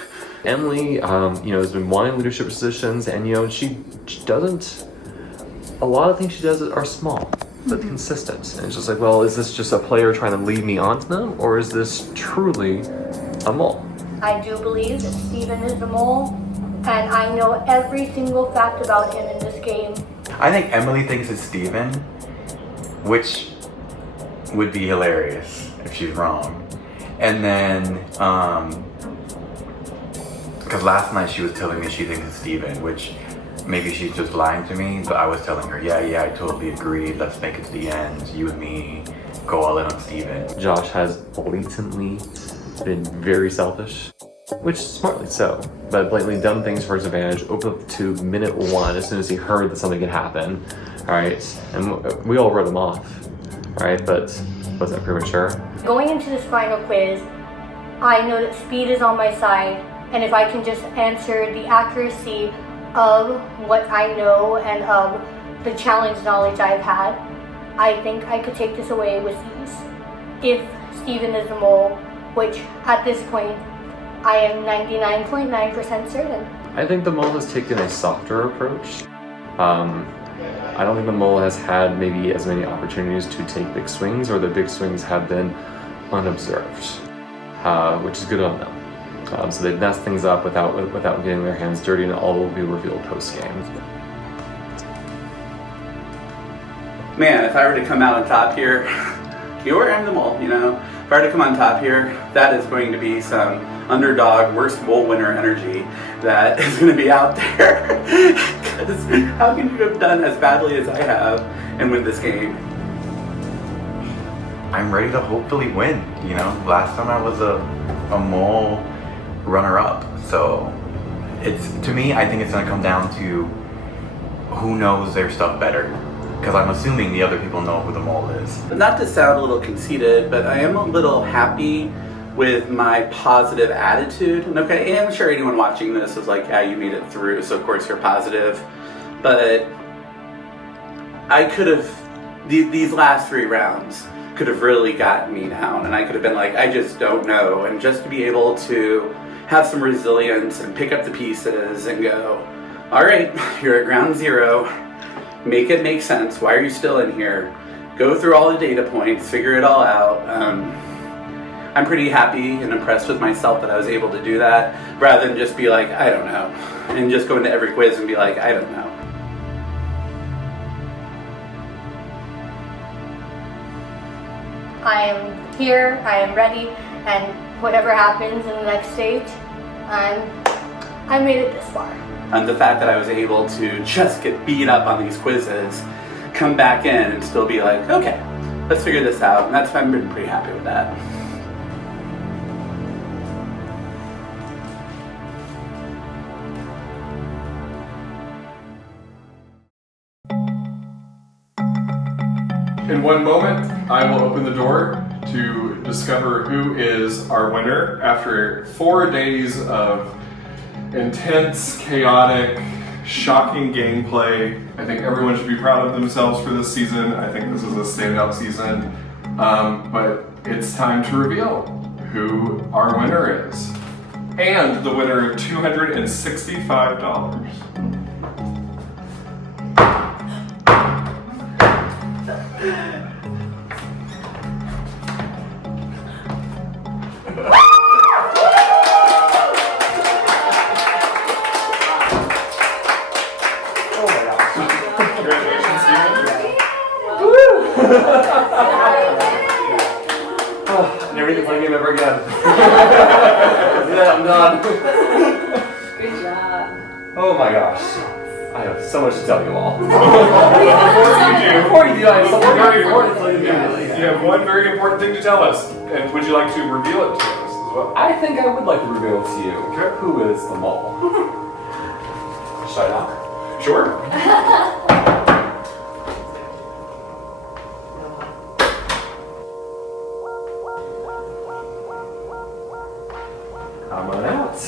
Emily, has been wanting leadership positions, and she doesn't. A lot of things she does are small but consistent, and it's just like, well, is this just a player trying to lead me onto them, or is this truly a mole? I do believe that Steven is the mole, and I know every single fact about him in this game. I think Emily thinks it's Steven, which would be hilarious if she's wrong. And then, because last night she was telling me she thinks it's Steven, which maybe she's just lying to me, but I was telling her, yeah, I totally agree, let's make it to the end, you and me, go all in on Steven. Josh has blatantly been very selfish, which smartly so, but blatantly done things for his advantage, opened up to minute 1 as soon as he heard that something could happen, alright, and we all wrote him off, alright, but was that premature? Going into this final quiz, I know that speed is on my side, and if I can just answer the accuracy of what I know and of the challenge knowledge I've had, I think I could take this away with ease. If Steven is the mole, which at this point I am 99.9% certain. I think the mole has taken a softer approach. I don't think the mole has had maybe as many opportunities to take big swings, or the big swings have been unobserved, which is good on them. So they've messed things up without getting their hands dirty, and all will be revealed post-game. Man, if I were to come out on top here, or I'm the mole, you know, if I were to come on top here, that is going to be some underdog, worst mole winner energy that is going to be out there. Because how can you have done as badly as I have and win this game? I'm ready to hopefully win. You know, last time I was a mole runner-up, so to me, I think it's going to come down to who knows their stuff better. Because I'm assuming the other people know who the mole is. Not to sound a little conceited, but I am a little happy with my positive attitude. And okay, I'm sure anyone watching this is like, yeah, you made it through, so of course you're positive. But I could have, these last 3 rounds could have really gotten me down, and I could have been like, I just don't know. And just to be able to have some resilience and pick up the pieces and go, all right, you're at ground zero. Make it make sense. Why are you still in here? Go through all the data points, figure it all out. I'm pretty happy and impressed with myself that I was able to do that, rather than just be like, I don't know, and just go into every quiz and be like, I don't know. I am here, I am ready, and whatever happens in the next stage, I made it this far. And the fact that I was able to just get beat up on these quizzes, come back in and still be like, okay, let's figure this out. And I've been pretty happy with that. In one moment, I will open the door to discover who is our winner after 4 days of intense, chaotic, shocking gameplay. I think everyone should be proud of themselves for this season. I think this is a standout season. But it's time to reveal who our winner is. And the winner of $265. Never need to play a game ever again. Yeah, I'm done. Good job. Oh my gosh. I have so much to tell you all. Before you do, I have something very important to tell you. you have one very important thing to tell us. And would you like to reveal it to us as well? I think I would like to reveal to you who is the mole. Should I knock? Sure. Come on out.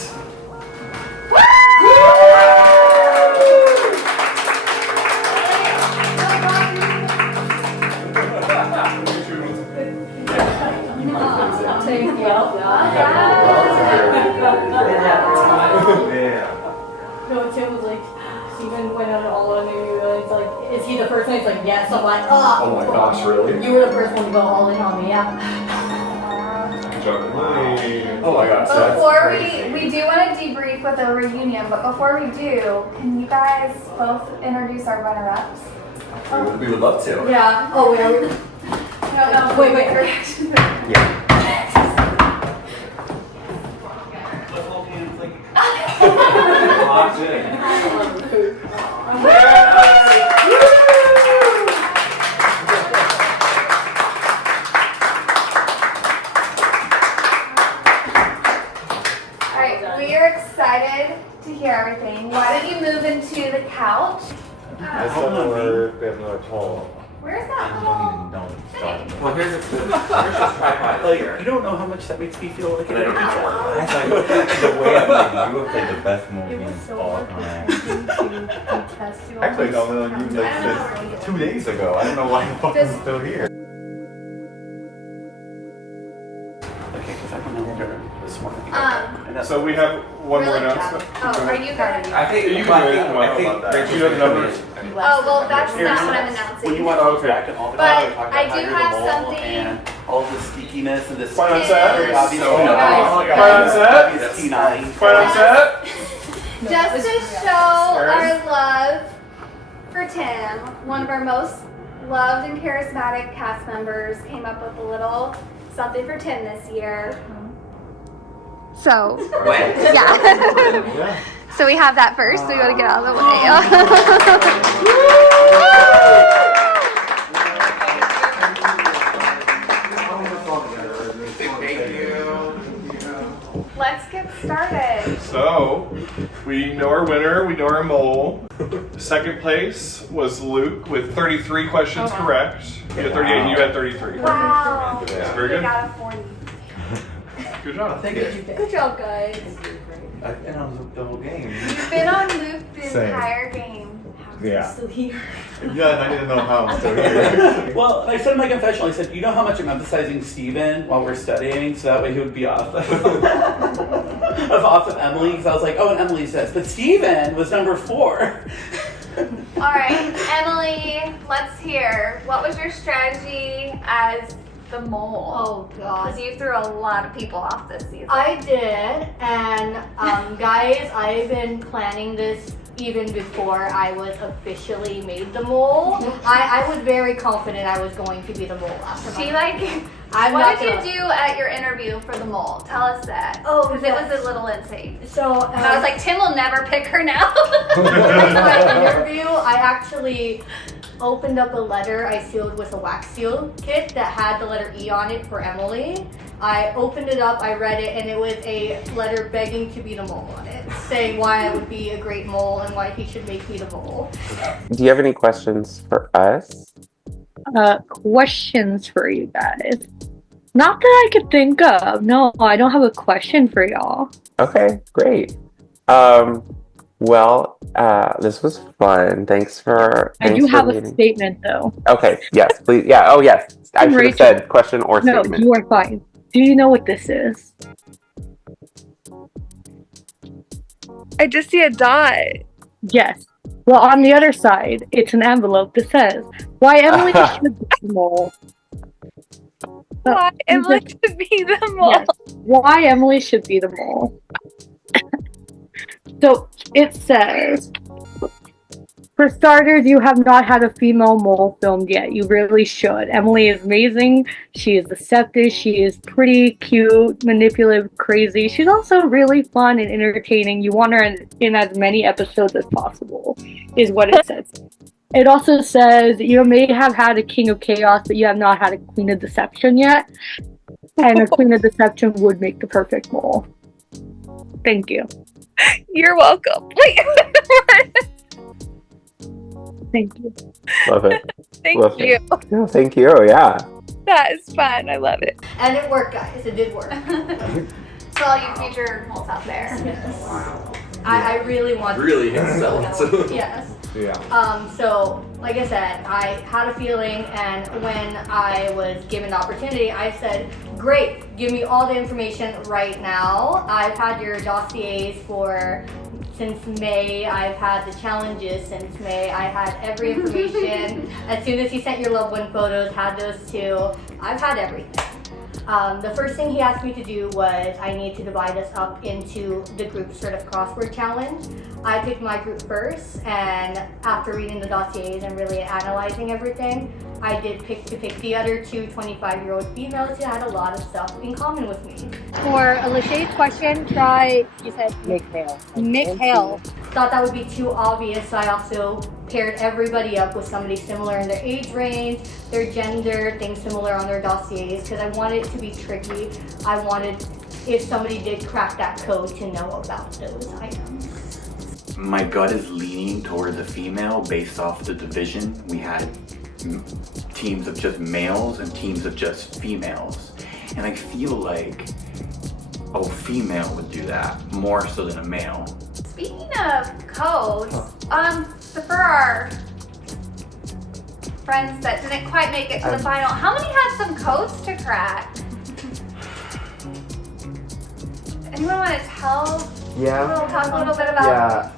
Thank you. No, Tim was like, Steven went out all on you, and it's like, is he the first one? He's like, yes. I'm like, oh. Oh my gosh, really? You were the first one to go all in on me, yeah. Good job. Oh my gosh. that's Before crazy. we do want to debrief with a reunion, but before we do, can you guys both introduce our runner-ups? We would love to. Yeah. Oh, wait. Wait. Yeah. Locked in. Alright, we are excited to hear everything. Why don't you move into the couch? Where's that little thing? Well, here's this tripod here. You don't know how much that makes me feel like an energy I thought the way I played, you have played the best movie It was in so all hard time. to test you. I played all of you like this 2 days ago. I don't know why the fuck I'm still here. Okay, because I don't know her this morning. And that's- So we have one more Really? announcement. Oh, are you gonna? I think You can do it. I think Don't you know the numbers? Oh, well, that's Here's not what I'm when announcing. you want to look back and all the But time, talk about I how do you're have the mole something- and all the sneakiness and this Finance very set. obvious Finance set. obvious T9. Finance set. Just to show our love for Tim, one of our most loved and charismatic cast members came up with a little something for Tim this year. So, yeah. So we have that first, so we gotta get out of the way. Let's get started. So, we know our winner, we know our mole. Second place was Luke with 33 questions correct. You had 38 and you had 33. Wow. Yeah, very good. We got a 40. Good job. Good job, guys. I've been on Luke the whole game. You've been on Luke the Same. entire game. Yeah. Still here. Yeah, I need to know how I'm still here. Well, I said in my confessional, I said, you know how much I'm emphasizing Steven while we're studying, so that way he would be off of Emily, because I was like, oh, and Emily says, but Steven was number 4. All right, Emily, let's hear. What was your strategy as the mole? Oh God. Because you threw a lot of people off this season. I did, and guys, I've been planning this even before I was officially made the mole. I was very confident I was going to be the mole after She my like, I'm what not did gonna- you do at your interview for the mole? Tell us that. Oh, because yes. it was a little insane. So And I was like, Tim will never pick her now. in my interview, I actually opened up a letter I sealed with a wax seal kit that had the letter E on it for Emily. I opened it up, I read it, and it was a letter begging to be the mole on it, saying why I would be a great mole and why he should make me the mole. Do you have any questions for us? Questions for you guys. Not that I could think of. No, I don't have a question for y'all. Okay, great. Well, this was fun. Thanks for. I do have a statement though. Okay. Yes, please. Yeah. Oh, yes. I should have Rachel. said question or No, statement. you are fine. Do you know what this is? I just see a dot. Yes. Well, on the other side, it's an envelope that says, "Why Emily should be the mole." Why Emily should be the mole? Yes. Why Emily should be the mole. So it says, for starters, you have not had a female mole filmed yet. You really should. Emily is amazing. She is deceptive. She is pretty cute, manipulative, crazy. She's also really fun and entertaining. You want her in as many episodes as possible, is what it says. It also says you may have had a King of Chaos, but you have not had a Queen of Deception yet. And a Queen of Deception would make the perfect mole. Thank you. You're welcome. Wait. Thank you. Love it. Thank Love you. it. No, thank you. Yeah. That is fun. I love it. And it worked, guys. It did work. To all you future moles out there. I really want Really hit sell it, so- Yes. Yeah. So, like I said, I had a feeling, and when I was given the opportunity, I said, great, give me all the information right now. I've had your dossiers since May. I've had the challenges since May. I had every information. As soon as you sent your loved one photos, had those too. I've had everything. The first thing he asked me to do was I need to divide us up into the group sort of crossword challenge. I picked my group first, and after reading the dossiers and really analyzing everything, I did pick the other two 25-year-old females who had a lot of stuff in common with me. For Alicia's question, you said Nick Hale. Thought that would be too obvious, so I also paired everybody up with somebody similar in their age range, their gender, things similar on their dossiers, because I wanted it to be tricky. I wanted, if somebody did crack that code, to know about those items. My gut is leaning toward the female based off the division. We had teams of just males and teams of just females. And I feel like a female would do that more so than a male. Speaking of codes, so for our friends that didn't quite make it to the final, how many had some codes to crack? Anyone want to tell? Yeah. We'll talk a little bit about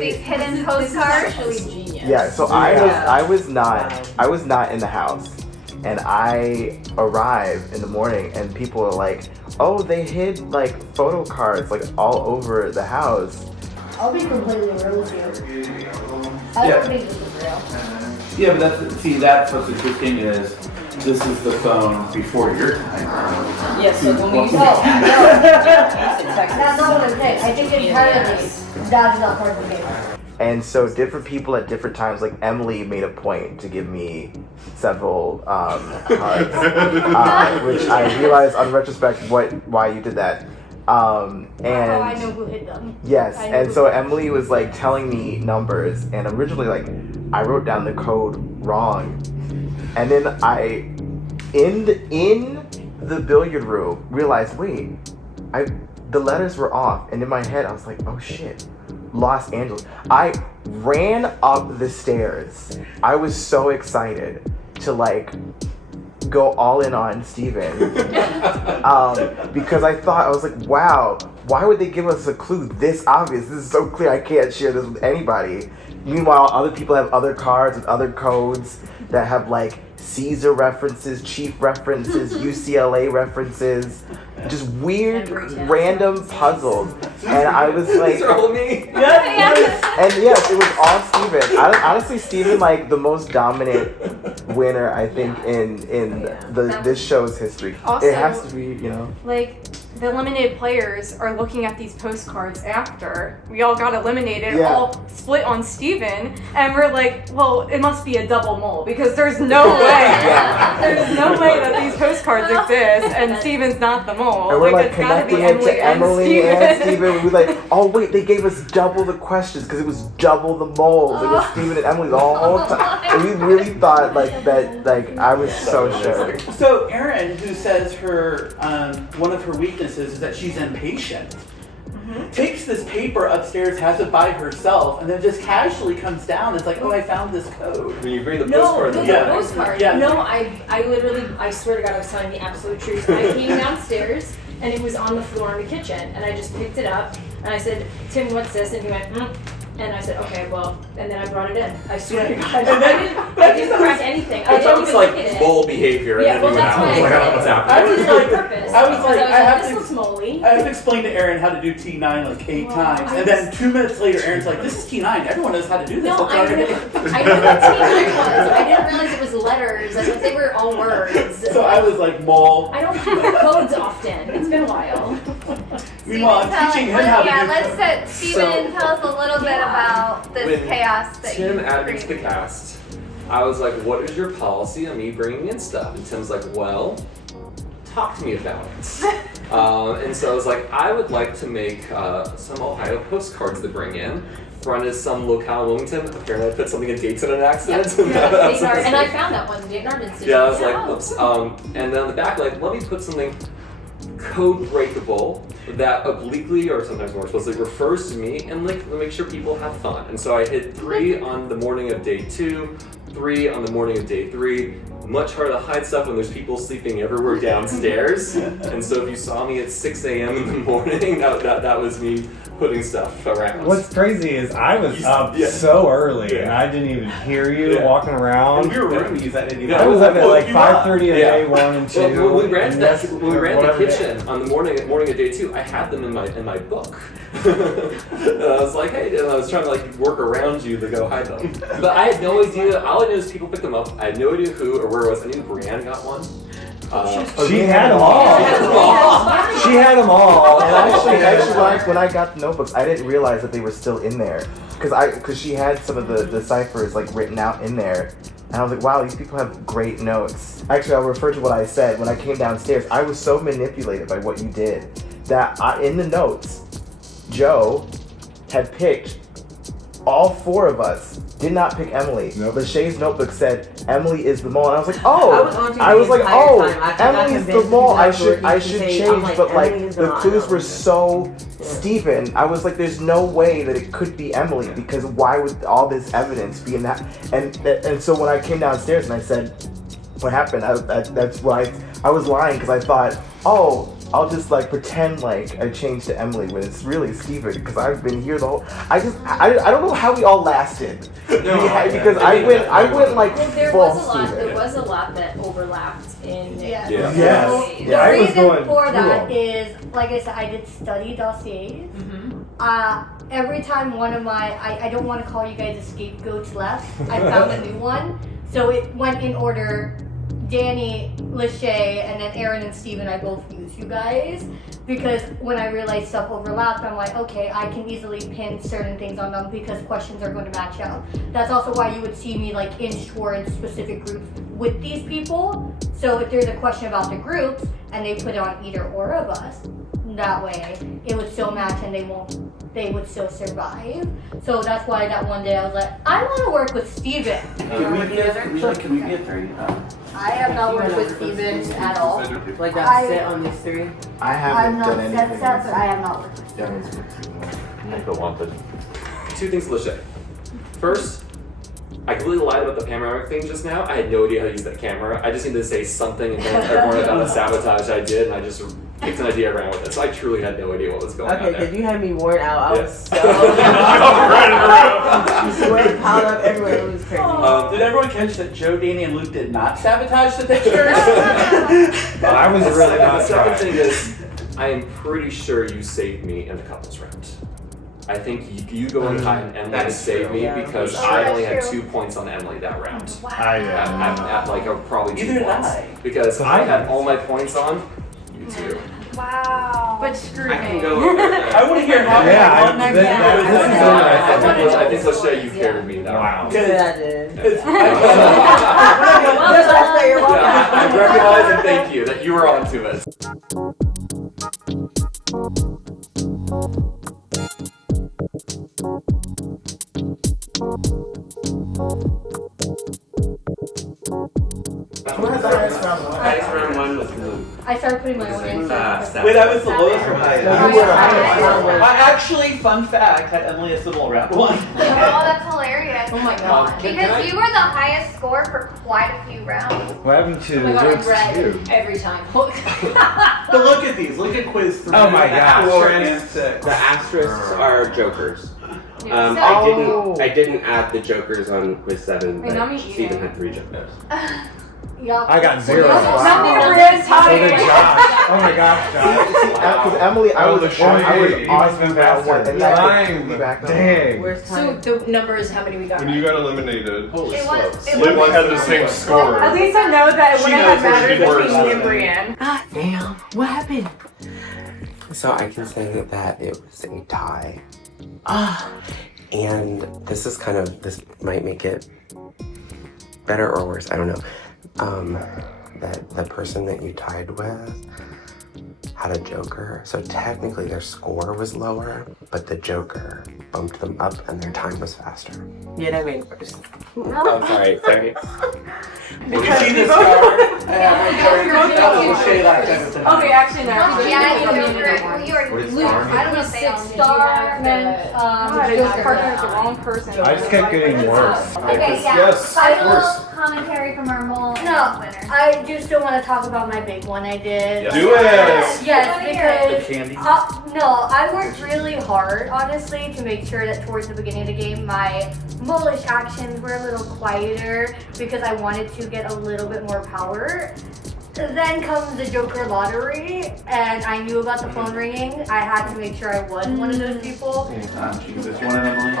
these hidden postcards. Yeah, so I was not in the house, and I arrived in the morning, and people were like, "Oh, they hid like photo cards like all over the house." I'll be completely real with you. I don't think this is real. Yeah, but that's what's interesting is this is the phone before your time. Yes, so when we used to That's not what I'm saying. I think entirely that's not part of the game. And so different people at different times, like Emily made a point to give me several cards, which I realized on retrospect why you did that. And I know who hid them. yes, and so Emily was like telling me numbers, and originally like I wrote down the code wrong, and then I in the billiard room realized, wait, the letters were off, and in my head I was like, oh shit, Los Angeles. I ran up the stairs. I was so excited to like go all in on Steven because I was like, wow, why would they give us a clue this obvious? This is so clear. I can't share this with anybody. Meanwhile, other people have other cards with other codes that have like Caesar references, Chief references, UCLA references, just weird, random puzzles. And I was like, These are all me. and yes, it was all Steven. Honestly, Steven, like the most dominant winner, I think, in this show's history. Also, it has to be, you know. Like, the eliminated players are looking at these postcards after we all got eliminated, Yeah. all split on Steven, and we're like, well, it must be a double mole because there's no way. There's no way that these postcards exist and Steven's not the mole. And we're like it's gotta be connecting it to Emily and Steven. Steven. We're like, oh wait, they gave us double the questions because it was double the moles. It was Steven and Emily the whole time. And we really thought like that. Like I was so sure. So Erin, who says her one of her weaknesses is that she's impatient, takes this paper upstairs, has it by herself, and then just casually comes down. It's like, oh, I found this code. When you bring the No, postcard, the postcard. Yeah. No, I literally, I swear to God, I was telling the absolute truth. I came downstairs and it was on the floor in the kitchen, and I just picked it up and I said, Tim, what's this? And he went, And I said, okay, well, and then I brought it in. I swear to God. And then, I didn't crack anything. I It didn't sounds even like look at it. mole behavior. Yeah, and well, then that's you why went I out. did What's it. happening? I did it on purpose. I was because like, I have this to- looks moldy. I have to explain to Erin how to do T9 like 8 times, and then 2 minutes later, Erin's like, "This is T9. Everyone knows how to do this." No, Let's I already knew get it." what T9 was. I didn't realize it was letters. I thought they were all words. So I was like, "Mole." I don't keep codes often. It's been a while. Meanwhile, I'm teaching him how to do. let's set Steven tell us a little bit about this When chaos that Tim you added me to the created. cast, I was like, what is your policy on me bringing in stuff? And Tim's like, well, talk to me about it. And so I was like, I would like to make some Ohio postcards to bring in. Front is some locale Wilmington. Apparently I put something in Dayton on accident. And I found that one. Dayton didn't see Yeah, I was like, oops. And then on the back, like, let me put something code breakable that obliquely or sometimes more explicitly refers to me and like make sure people have fun. And so I hit 3 on the morning of day 2, 3 on the morning of day 3. Much harder to hide stuff when there's people sleeping everywhere downstairs. And so if you saw me at 6 a.m. in the morning, that was me putting stuff around. What's crazy is I was up so early and I didn't even hear you walking around. And we were roomies. I didn't even. I was up at like 5:30 of Yeah. day 1 and 2. Well, when we ran, and when we ran the whatever kitchen on the morning of day 2, I had them in my book. And I was like, hey, and I was trying to like work around you to go hide them. But I had no idea. All I knew is people picked them up. I had no idea who or where it was. I knew Brianne got one. She had them all. She had them all. And actually, when I got the notebooks, I didn't realize that they were still in there, because she had some of the ciphers like written out in there, and I was like, wow, these people have great notes. Actually, I'll refer to what I said when I came downstairs. I was so manipulated by what you did that in the notes, Joe had picked all 4 of us. Did not pick Emily. Lachey's notebook said Emily is the mole, and I was like, oh, Emily's the mole. I should change, but like the clues were so Steven. I was like, there's no way that it could be Emily, because why would all this evidence be in that? And so when I came downstairs and I said, what happened? That's why I was lying, because I thought, oh, I'll just like pretend like I changed to Emily when it's really Steven because I've been here the whole. I don't know how we all lasted. Because I went like Well, there full was a lot. Steven. There was a lot that overlapped in. Yeah. Yes. So Yeah, I the was reason going for through that them. is, like I said, I did study dossiers. Mm-hmm. Every time one of my, I don't want to call you guys a scapegoats left, I found a new one. So it went in order. Danny, Lachey, and then Aaron and Steven, I both use you guys. Because when I realized stuff overlapped, I'm like, okay, I can easily pin certain things on them because questions are going to match up. That's also why you would see me like inch towards specific groups with these people. So if there's a question about the groups and they put it on either or of us, that way it would still match and they would still survive. So that's why that one day I was like, I want to work with Steven. Can we be a three? I have not worked with Steven at all. Like I- that's sit on these three. I I'm haven't not done anything. set, but I have not worked with Steven. I don't want this. Two things to Lachey. First, I completely lied about the panoramic thing just now. I had no idea how to use that camera. I just needed to say something and tell everyone about the sabotage I did, and I just kicked an idea around with it. So I truly had no idea what was going on Okay, there. because you had me worn out. I was so sweat piled up everywhere. It was crazy. Did everyone catch that Joe, Danny, and Luke did not sabotage the pictures? I was really The not second trying. thing is, I am pretty sure you saved me in the couples round. I think you going high on Emily That's saved true. me Yeah. because Oh, I that's only had true. 2 points on Emily that round. I At like probably 2 Neither did points. I. Because I had all my points on you two. Wow. But screw I can me. go over that. I want to hear how Yeah, next this time. is what I think Lachey, you carried me that round. Good, I did. Yeah, I recognize and thank you that you were on to it. Next round one was Luke. I started putting my own in. Wait, I was the lowest or highest? No, you were the highest. I actually, fun fact, had Emily as Sybil round one. Oh, that's hilarious. Oh my god. Because you were the highest score for quite a few rounds. What happened to Oh my god, I Luke's read too? every time. But look at these. Look at quiz 3. Oh my gosh. 4 and 6. The asterisks are jokers. Yeah. I didn't add the jokers on quiz 7, Wait, not me but Steven either. had 3 jokers. Yeah. I got 0. Nothing So weird did talking. Josh. Oh my gosh, Josh. Because Emily, I was awesome that one, and that Time. was back down. Dang. Where's So time? the number is how many we got When you got eliminated, Holy It was. It Luke was had the same score. At least I know that it She wouldn't knows have where she mattered works. between me and Brienne. God damn. What happened? So I can say that it was a tie. Ah. And this might make it better or worse, I don't know. That the person that you tied with had a joker, so technically their score was lower, but the joker bumped them up and their time was faster. Yeah, that made it worse. Oh, sorry. Did you see the star? That was Lachey last time with the nine. Okay, actually no. Yeah, you were What is Luke. Barney? I don't know if they all Six did. star meant God, this partner is the wrong person. I just kept getting worse. Okay, yeah. Yes, of Final course. commentary from our mole No, winner. I just don't want to talk about my big one I did. Do it. Yes, The candy. because no, I worked really hard, honestly, to make sure that towards the beginning of the game, my mullish actions were a little quieter because I wanted to get a little bit more power. Then comes the Joker lottery, and I knew about the phone ringing. I had to make sure I was one of those people. She can this one, Emily.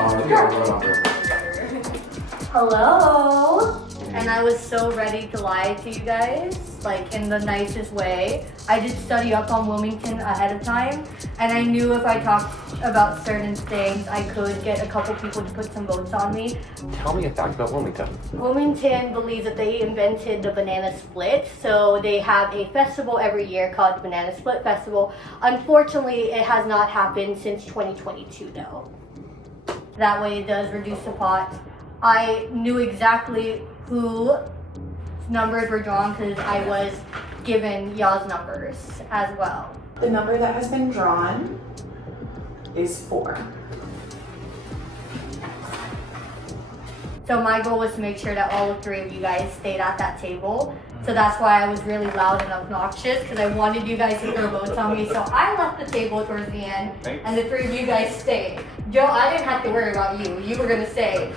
Hello? And I was so ready to lie to you guys, like in the nicest way. I did study up on Wilmington ahead of time, and I knew if I talked about certain things, I could get a couple people to put some votes on me. Tell me a fact about Wilmington. Wilmington believes that they invented the banana split, so they have a festival every year called the Banana Split Festival. Unfortunately, it has not happened since 2022 though. That way it does reduce the pot. I knew exactly who numbers were drawn because I was given y'all's numbers as well. The number that has been drawn is 4. So my goal was to make sure that all 3 of you guys stayed at that table. So that's why I was really loud and obnoxious, because I wanted you guys to throw votes on me. So I left the table towards the end, and the three of you guys stayed. Joe, I didn't have to worry about you. You were going to stay.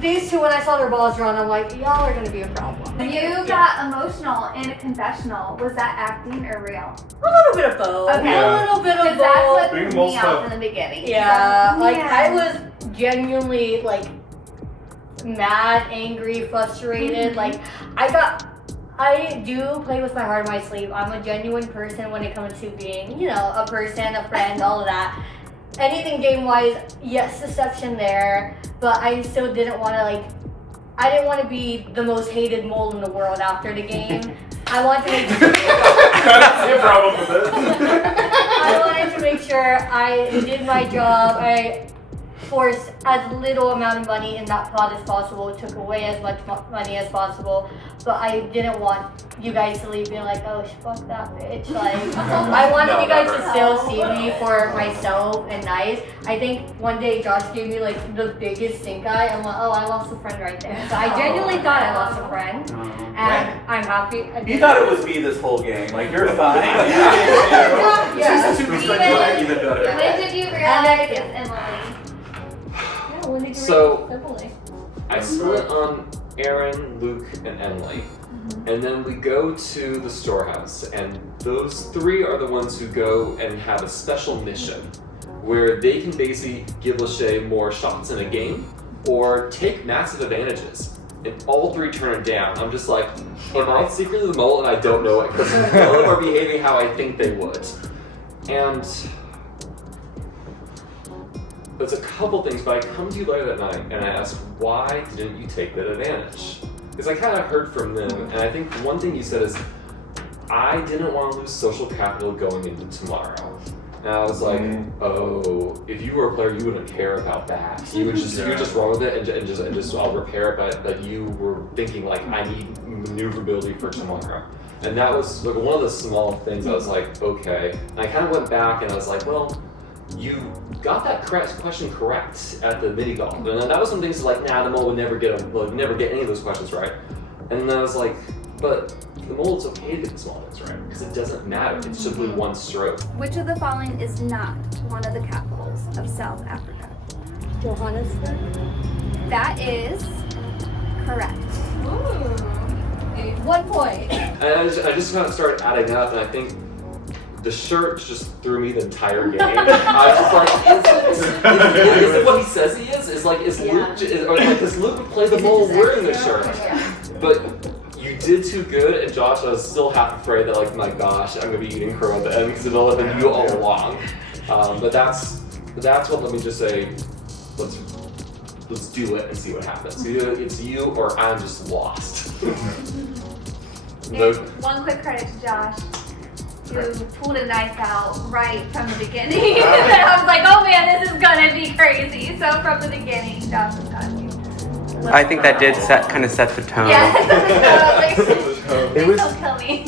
These two, when I saw their balls drawn, I'm like, y'all are going to be a problem. You got emotional in a confessional. Was that acting or real? A little bit of both. Okay. A little bit of both. That's what threw me off in the beginning. Yeah, like Man. I was genuinely like mad, angry, frustrated. Like I do play with my heart on my sleeve. I'm a genuine person when it comes to being, you know, a person, a friend, all of that. Anything game-wise, yes, deception there, but I still didn't want to I didn't want to be the most hated mole in the world after the game. I wanted to make sure. That's the problem with it. I wanted to make sure I did my job. I forced as little amount of money in that pot as possible, took away as much money as possible, but I didn't want you guys to leave being like, oh, fuck that bitch. Like, I wanted you guys to still see me for myself and nice. I think one day Josh gave me like the biggest stink eye. I'm like, oh, I lost a friend right there. So I genuinely thought I lost a friend, and I'm happy. You thought it was me this whole game. Like, you're fine. Yeah. Super spectacular, even better. When did you realize it's Emily? So, I split on Aaron, Luke, and Emily. And then we go to the storehouse, and those three are the ones who go and have a special mission where they can basically give Lachey more shots in a game or take massive advantages. And all three turn it down. I'm just like, am I secretly the mole and I don't know it? Because none of them are behaving how I think they would. And there's a couple things, but I come to you later that night and I ask, why didn't you take that advantage? Because I kind of heard from them, and I think one thing you said is, I didn't want to lose social capital going into tomorrow. And I was like, oh, if you were a player, you wouldn't care about that. You would just roll with it and just I'll repair it, but you were thinking like, I need maneuverability for tomorrow. And that was like one of the small things I was like, okay. And I kind of went back and I was like, well, you got that question correct at the mini golf, and that was some things like, nah, the mole would never get any of those questions right. And then I was like, but the mole, it's okay to get the small things right because it doesn't matter. It's simply one stroke. Which of the following is not one of the capitals of South Africa? Johannesburg. That is correct. Ooh. 1 point. And I just kind of started adding up, and I think the shirt just threw me the entire game. I was just like, is it what he says he is? Is Luke, does Luke play the mole wearing the shirt? But you did too good, and Josh, I was still half afraid that, like, my gosh, I'm gonna be eating crow at the end because it'll have been you all along. But that's what, let me just say, let's do it and see what happens. Either it's you or I'm just lost. One quick credit to Josh. You pulled a knife out right from the beginning. And I was like, oh man, this is gonna be crazy. So from the beginning, Josh has got you. I think that did kind of set the tone. It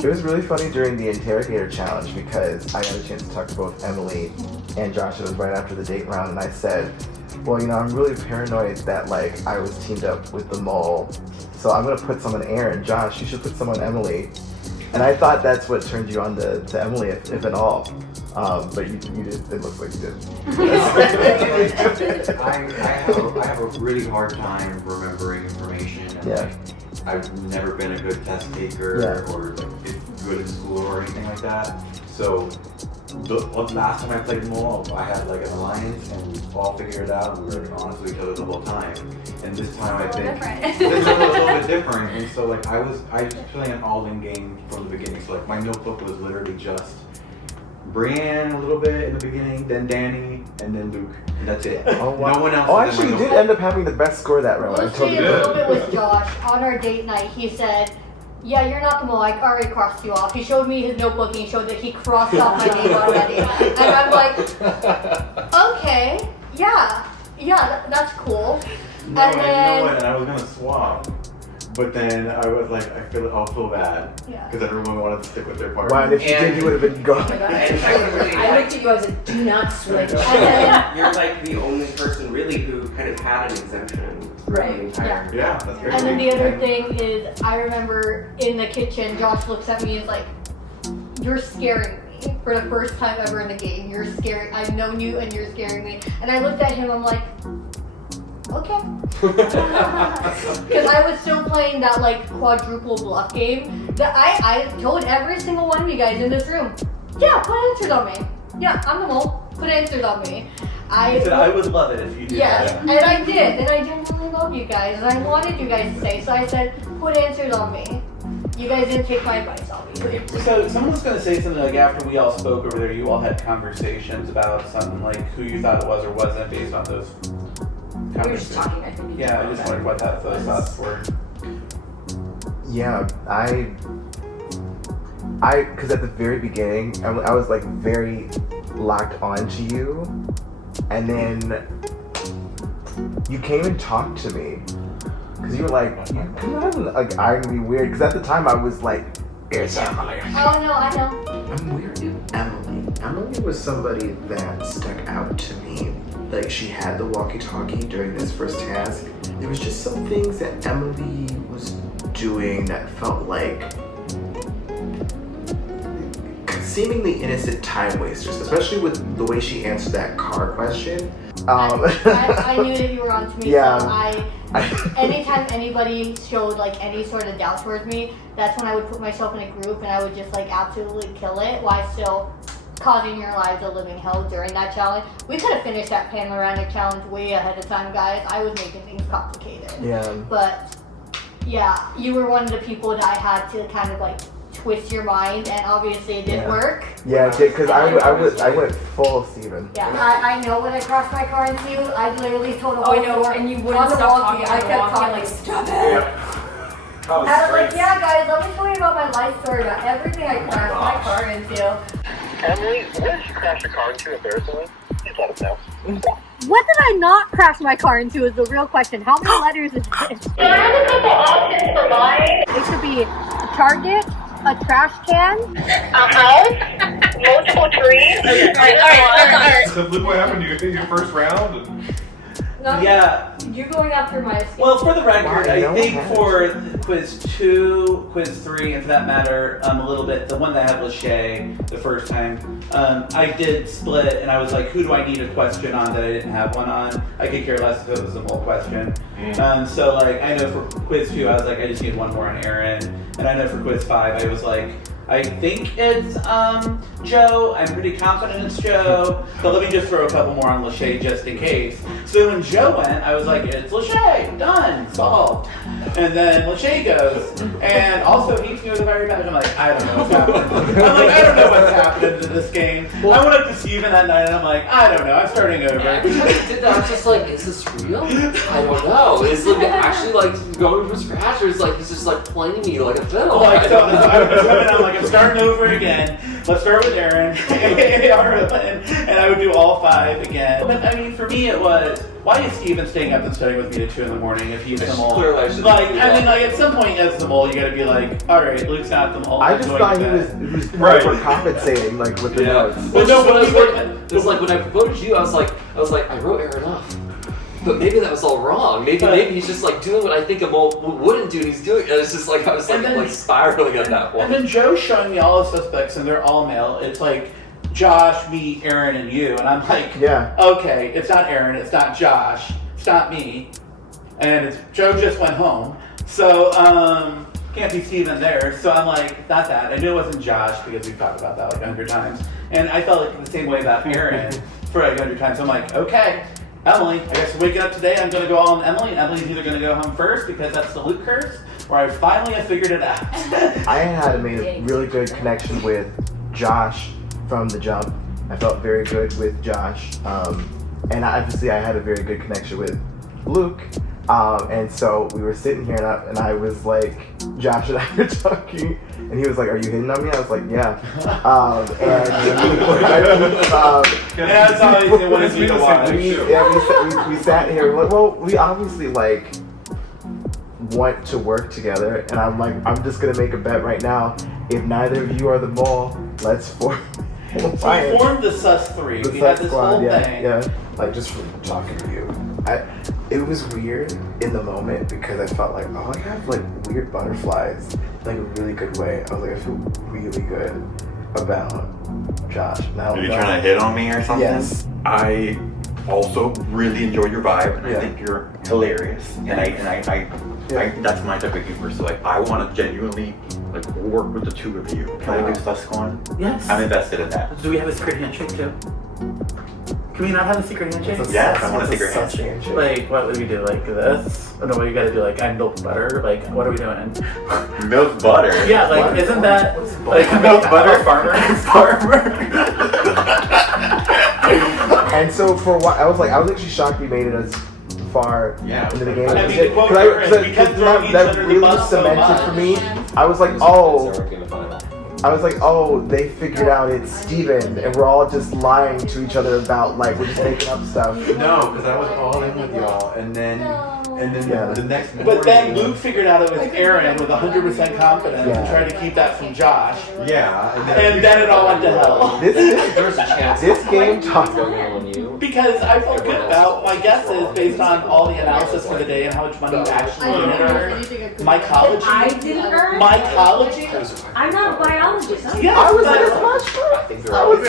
was really funny during the interrogator challenge because I had a chance to talk to both Emily and Josh. It was right after the date round, and I said, well, you know, I'm really paranoid that like I was teamed up with the mole, so I'm gonna put some on Aaron. Josh, you should put some on Emily. And I thought that's what turned you on to Emily, if at all. But you did. It looks like you did. I have a really hard time remembering information. And I've never been a good test taker or like good in school or anything like that. So the last time I played Mole, I had like an alliance and we all figured it out and we were honest with each other the whole time. And this time I think it's a little bit different. And so like I was playing an all-in game from the beginning. So like my notebook was literally just Brienne a little bit in the beginning, then Danny, and then Luke. And that's it. Oh, wow. No one else. Oh, actually, you did end up having the best score that round. We'll see a little bit with Josh. On our date night, he said, yeah, you're not the mole. I already crossed you off. He showed me his notebook and he showed that he crossed off my name already. And I'm like, okay, yeah, that's cool. No, and then, you know what? And I was gonna swap, but then I was like, I'll feel bad because everyone wanted to stick with their partner. Wow, and if you did, you would have been gone. I looked at you, I was like, do not switch. You're like the only person really who kind of had an exemption. Right. Yeah. Yeah, that's great. And then the other thing is, I remember in the kitchen, Josh looks at me and is like, "You're scaring me for the first time ever in the game. You're scaring. I've known you, and you're scaring me." And I looked at him. I'm like, "Okay," because I was still playing that like quadruple bluff game. That I told every single one of you guys in this room, "Yeah, put answers on me. Yeah, I'm the mole. Put answers on me." I said I would love it if you did. Yes, that. and I did, and I genuinely love you guys, and I wanted you guys to say, so I said, put answers on me. You guys didn't take my advice, obviously. So someone was going to say something like after we all spoke over there, you all had conversations about something like who you thought it was or wasn't based on those conversations. We were just talking, I think. Yeah, I just wondered what those thoughts were. Yeah, because at the very beginning, I was like very locked onto you, and then you came and talked to me, because you were like, "You come on," like I'm gonna be weird, because at the time I was like, "It's Emily." Oh no, I know. I'm weird in Emily. Emily was somebody that stuck out to me. Like, she had the walkie-talkie during this first task. There was just some things that Emily was doing that felt like seemingly innocent time wasters, especially with the way she answered that car question. I knew that you were on to me, Yeah. so anytime anybody showed like any sort of doubt towards me, that's when I would put myself in a group and I would just like absolutely kill it while still causing your lives a living hell during that challenge. We could have finished that panoramic challenge way ahead of time, guys. I was making things complicated. Yeah. But yeah, you were one of the people that I had to kind of like twist your mind, and obviously it didn't work. Yeah, it did, because I went full Steven. Yeah, I know when I crashed my car into you, I literally told a whole Oh, I know, story. and you On wouldn't the stop walkie, talking I on the kept walkie, talking. like, stop it. I was like, yeah, guys, let me tell you about my life story, about everything I crashed my car into. Emily, what did you crash your car into embarrassingly? Just let us know. What did I not crash my car into is the real question. How many letters is this? So I have a couple options for mine. It could be a target, a trash can, A house, multiple trees. Alright. So look what happened to you in your first round. And Yeah. You're going after my escape. Well, for the record, I no think one for quiz 2, quiz 3, and for that matter, a little bit, the one that had Lachey the first time, I did split, and I was like, who do I need a question on that I didn't have one on? I could care less if it was a mole question. So, like, I know for quiz 2, I was like, I just need one more on Aaron. And I know for quiz 5, I was like, I think it's Joe. I'm pretty confident it's Joe. But let me just throw a couple more on Lachey just in case. So when Joe went, I was like, it's Lachey. Done. Solved. And then Lachey goes and also beats me with a very bad. I'm like, I don't know what's happening. I'm like, I don't know what's happening to this game. I went up to Steven that night and I'm like, I don't know. I'm starting over. Every time he did that, I was just like, is this real? I don't know. Is like actually like going from scratch, or is like he's just like playing me like a fiddle? Like, so I'm like, I'm starting over again. Let's start with Aaron, and I would do all 5 again. But I mean, for me, it was, why is Steven staying up and studying with me at 2 in the morning if he's the mole? Clearly, I should like, I mean, like at some point as the mole, you gotta be like, all right, Luke's not the mole. I just thought he was overcompensating, like with the notes. Well, no, when I was it was like when I voted you, I was like, I wrote Aaron off. But maybe that was all wrong. Maybe he's just like doing what I think a mole wouldn't do, and he's doing it. It's just like I was like spiraling at that point. And then Joe's showing me all the suspects, and they're all male. It's like Josh, me, Aaron, and you, and I'm like, yeah, okay, it's not Aaron, it's not Josh, it's not me, and it's Joe just went home, so can't be Steven there. So I'm like, it's not that. I knew it wasn't Josh because we've talked about that like 100 times, and I felt like the same way about Aaron for like 100 times. So I'm like, okay. Emily, I guess waking up today, I'm going to go all on Emily, and Emily's either going to go home first because that's the Luke curse, or I finally have figured it out. I had made a really good connection with Josh from the jump. I felt very good with Josh, and obviously I had a very good connection with Luke. And so we were sitting here, and I was like, Josh and I were talking, and he was like, "Are you hitting on me?" I was like, "Yeah." That's always the one you to watch. We sat here. Well, we obviously like want to work together, and I'm like, I'm just gonna make a bet right now. If neither of you are the mole, let's form. So we formed the sus 3. We had this whole thing. Like just from talking to you, it was weird in the moment because I felt like, oh, I have like weird butterflies in like a really good way. I was like, I feel really good about Josh. Now, Are you trying to hit on me or something? Yes. I also really enjoy your vibe, and I think you're hilarious. And I that's my type of humor. So like, I want to genuinely like work with the two of you. Can we do Susquan? Yes. I'm invested in that. Do we have a secret handshake too? Can we not have a secret handshake? Yes, I want a secret handshake. Like, what would we do? Like this? Oh, no, you gotta do like, I milk butter. Like, what are we doing? Milk butter? Yeah, like, isn't that like milk butter? Farmer? And so for a while, I was actually shocked we made it as far into the game. I mean, Because that really cemented for me. I was like, oh, they figured out it's Steven, and we're all just lying to each other about, like, we're just making up stuff. No, because I was all in with y'all, and then the next morning. But then Luke figured out it was Aaron with 100% confidence and tried to keep that from Josh. Yeah. And then it all went to hell. This game taught Because I felt good about my guesses based on all the analysis for the day and how much money you actually did earn. Mycology. I didn't earn. Mycology. I'm not a biologist. Yes, I was but- like, as much. I was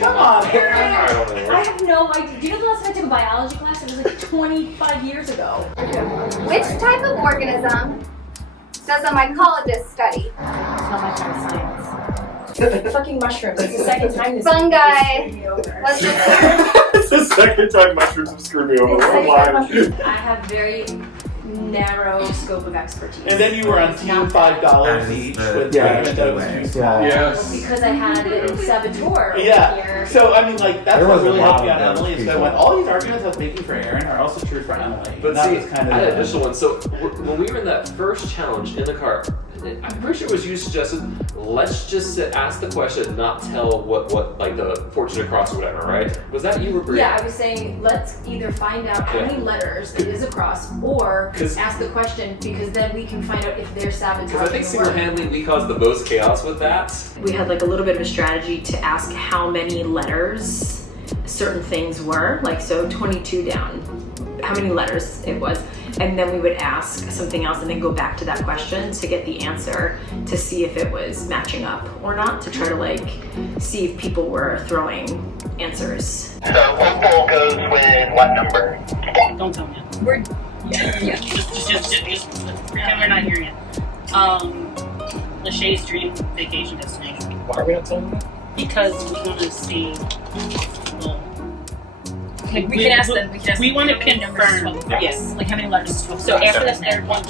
Come on. I have no idea. Do you know the last time I took a biology class? It was like 25 years ago. Which type of organism does a mycologist study? It's not my kind of science. Fucking mushrooms. It's the second time this Fungi. What's the It's the second time mushrooms have screwed me over. We're live. I have very narrow scope of expertise. And then you were on team $5 each with Raymond that was too small. Yes. Because I had the saboteur over Yeah. here. So I mean, like that's There what was a really lot helped me of on those Emily. And so I people. went, all these arguments I was making for Aaron are also true for Emily. But that see, was kind of I had an additional one. So when we were in that first challenge in the car, I'm pretty sure it was you suggested, let's just ask the question, not tell what like the fortune across or whatever, right? Was that you or Brie? Yeah, I was saying let's either find out how many letters it is across, or ask the question because then we can find out if they're sabotaging Because I think the work. single-handedly we caused the most chaos with that. We had like a little bit of a strategy to ask how many letters certain things were, like so 22 down, how many letters it was, and then we would ask something else and then go back to that question to get the answer to see if it was matching up or not, to try to like see if people were throwing answers. So Opal goes with what number? Don't tell me. We're just pretend we're not here yet. Lachey's dream vacation destination. Why are we not telling them? Because we want to see. Well, like we can ask them. We want to how many numbers confirm. total. Yes. Like how many letters total. So after the third one,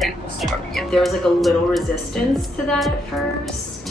then we'll start. There was like a little resistance to that at first,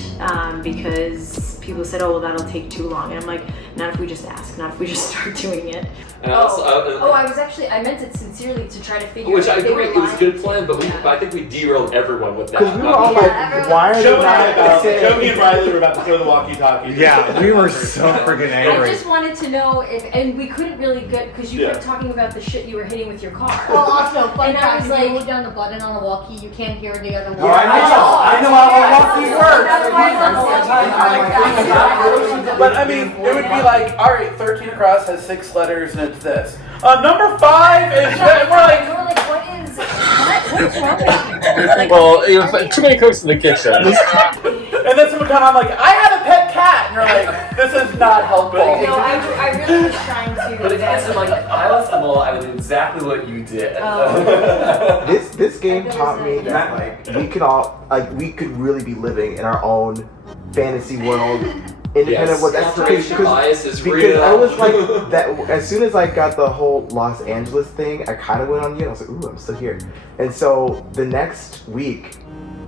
because people said, oh, well, that'll take too long. And I'm like, not if we just ask, not if we just start doing it. And also, I meant it sincerely to try to figure which out I if they agree, were it was a lying. good plan, but I think we derailed everyone with that. Because we were all like, why are they not Joey and Riley were about to throw the walkie-talkie. Yeah, we were so freaking I angry. just wanted to know if, and we couldn't really get, because you Yeah. kept talking about the shit you were hitting with your car. Well, also, fun And I fact, was if you like, hold down the button on a walkie, you can't hear the other one. I know how a walkie works. But I mean, it would be like, all right, 13 across has 6 letters and it's this. Number 5 is, we're like, what is, what's wrong with you? Well, too many cooks in the kitchen. and then someone comes on like, I have a pet cat, and you're like, this is not helpful. No, I really was trying to. But it's also like, if I was the mole, I would do exactly what you did. This game taught me that like we could really be living in our own fantasy world, independent of what that's Confirmation bias is because real. I was like that as soon as I got the whole Los Angeles thing, I kind of went on you and I was like, ooh, I'm still here. And so the next week,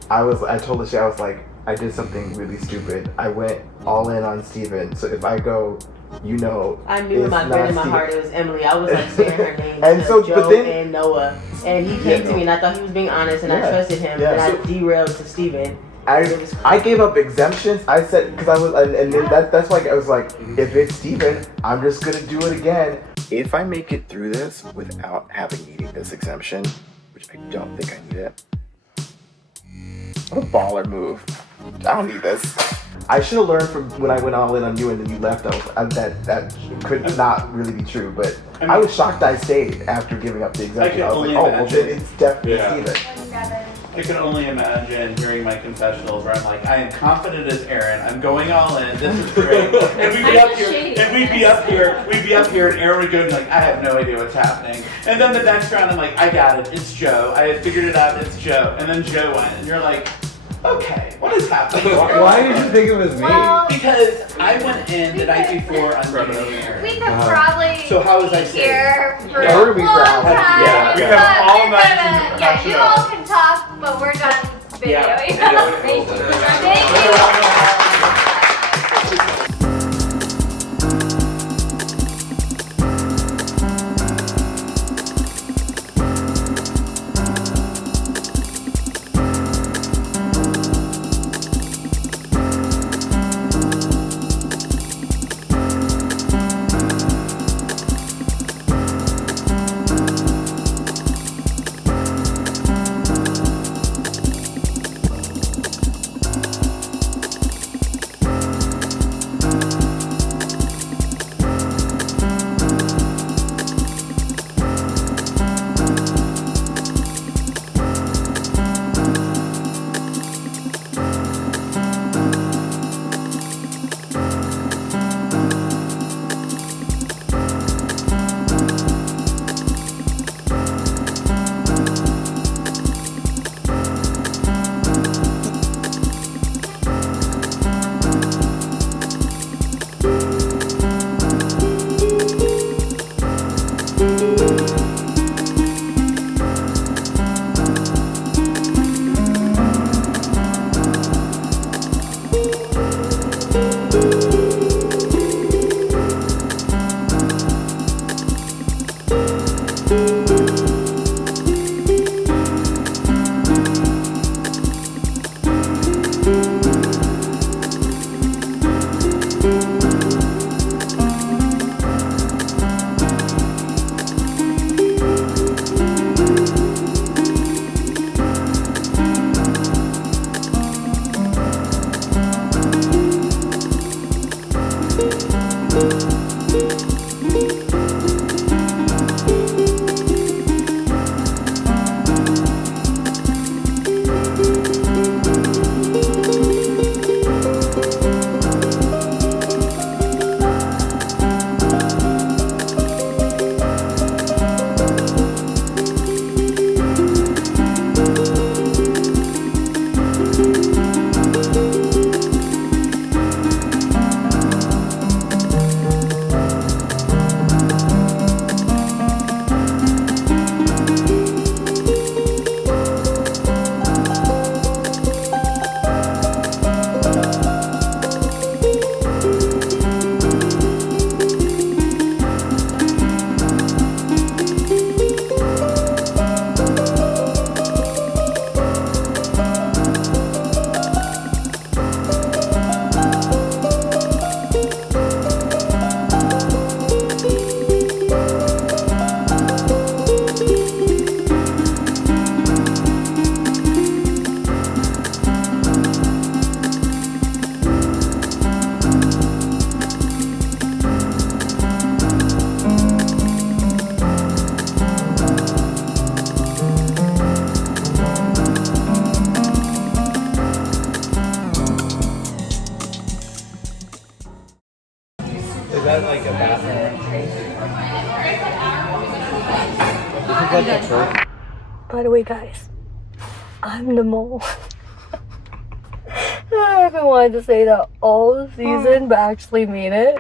I told Lachey, I was like, I did something really stupid. I went all in on Steven. So if I go, you know, I knew in my brain in my heart it was Emily. I was like saying her name And so, Joe but then- and Noah, and he came to me and I thought he was being honest and I trusted him, Yeah. and So- I derailed to Steven. I gave up exemptions. I said because I was and then that's why I was like, if it's Steven, I'm just gonna do it again. If I make it through this without needing this exemption, which I don't think I need it, what a baller move! I don't need this. I should have learned from when I went all in on you and then you left. That could not really be true, but I was shocked I stayed after giving up the executive. I was like, oh, well, then it's definitely Steven. I can only imagine hearing my confessionals where I'm like, I am confident as Aaron. I'm going all in. This is great. And we'd be up here, and Aaron would go and be like, I have no idea what's happening. And then the next round, I'm like, I got it. It's Joe. I had figured it out. It's Joe. And then Joe went, and you're like, okay, what is happening? Why did you think it was me? Well, because I went in the night before on Aaron. We could probably So how was I be here for Yeah, a we're gonna be long for hours. time. Yeah, we have but all we're night gonna- to Yeah, hash it you out. all can talk, but we're done videoing. Thank you. Is that like a bathroom? This is like a church. By the way, guys, I'm the mole. I haven't wanted to say that all season, but actually mean it.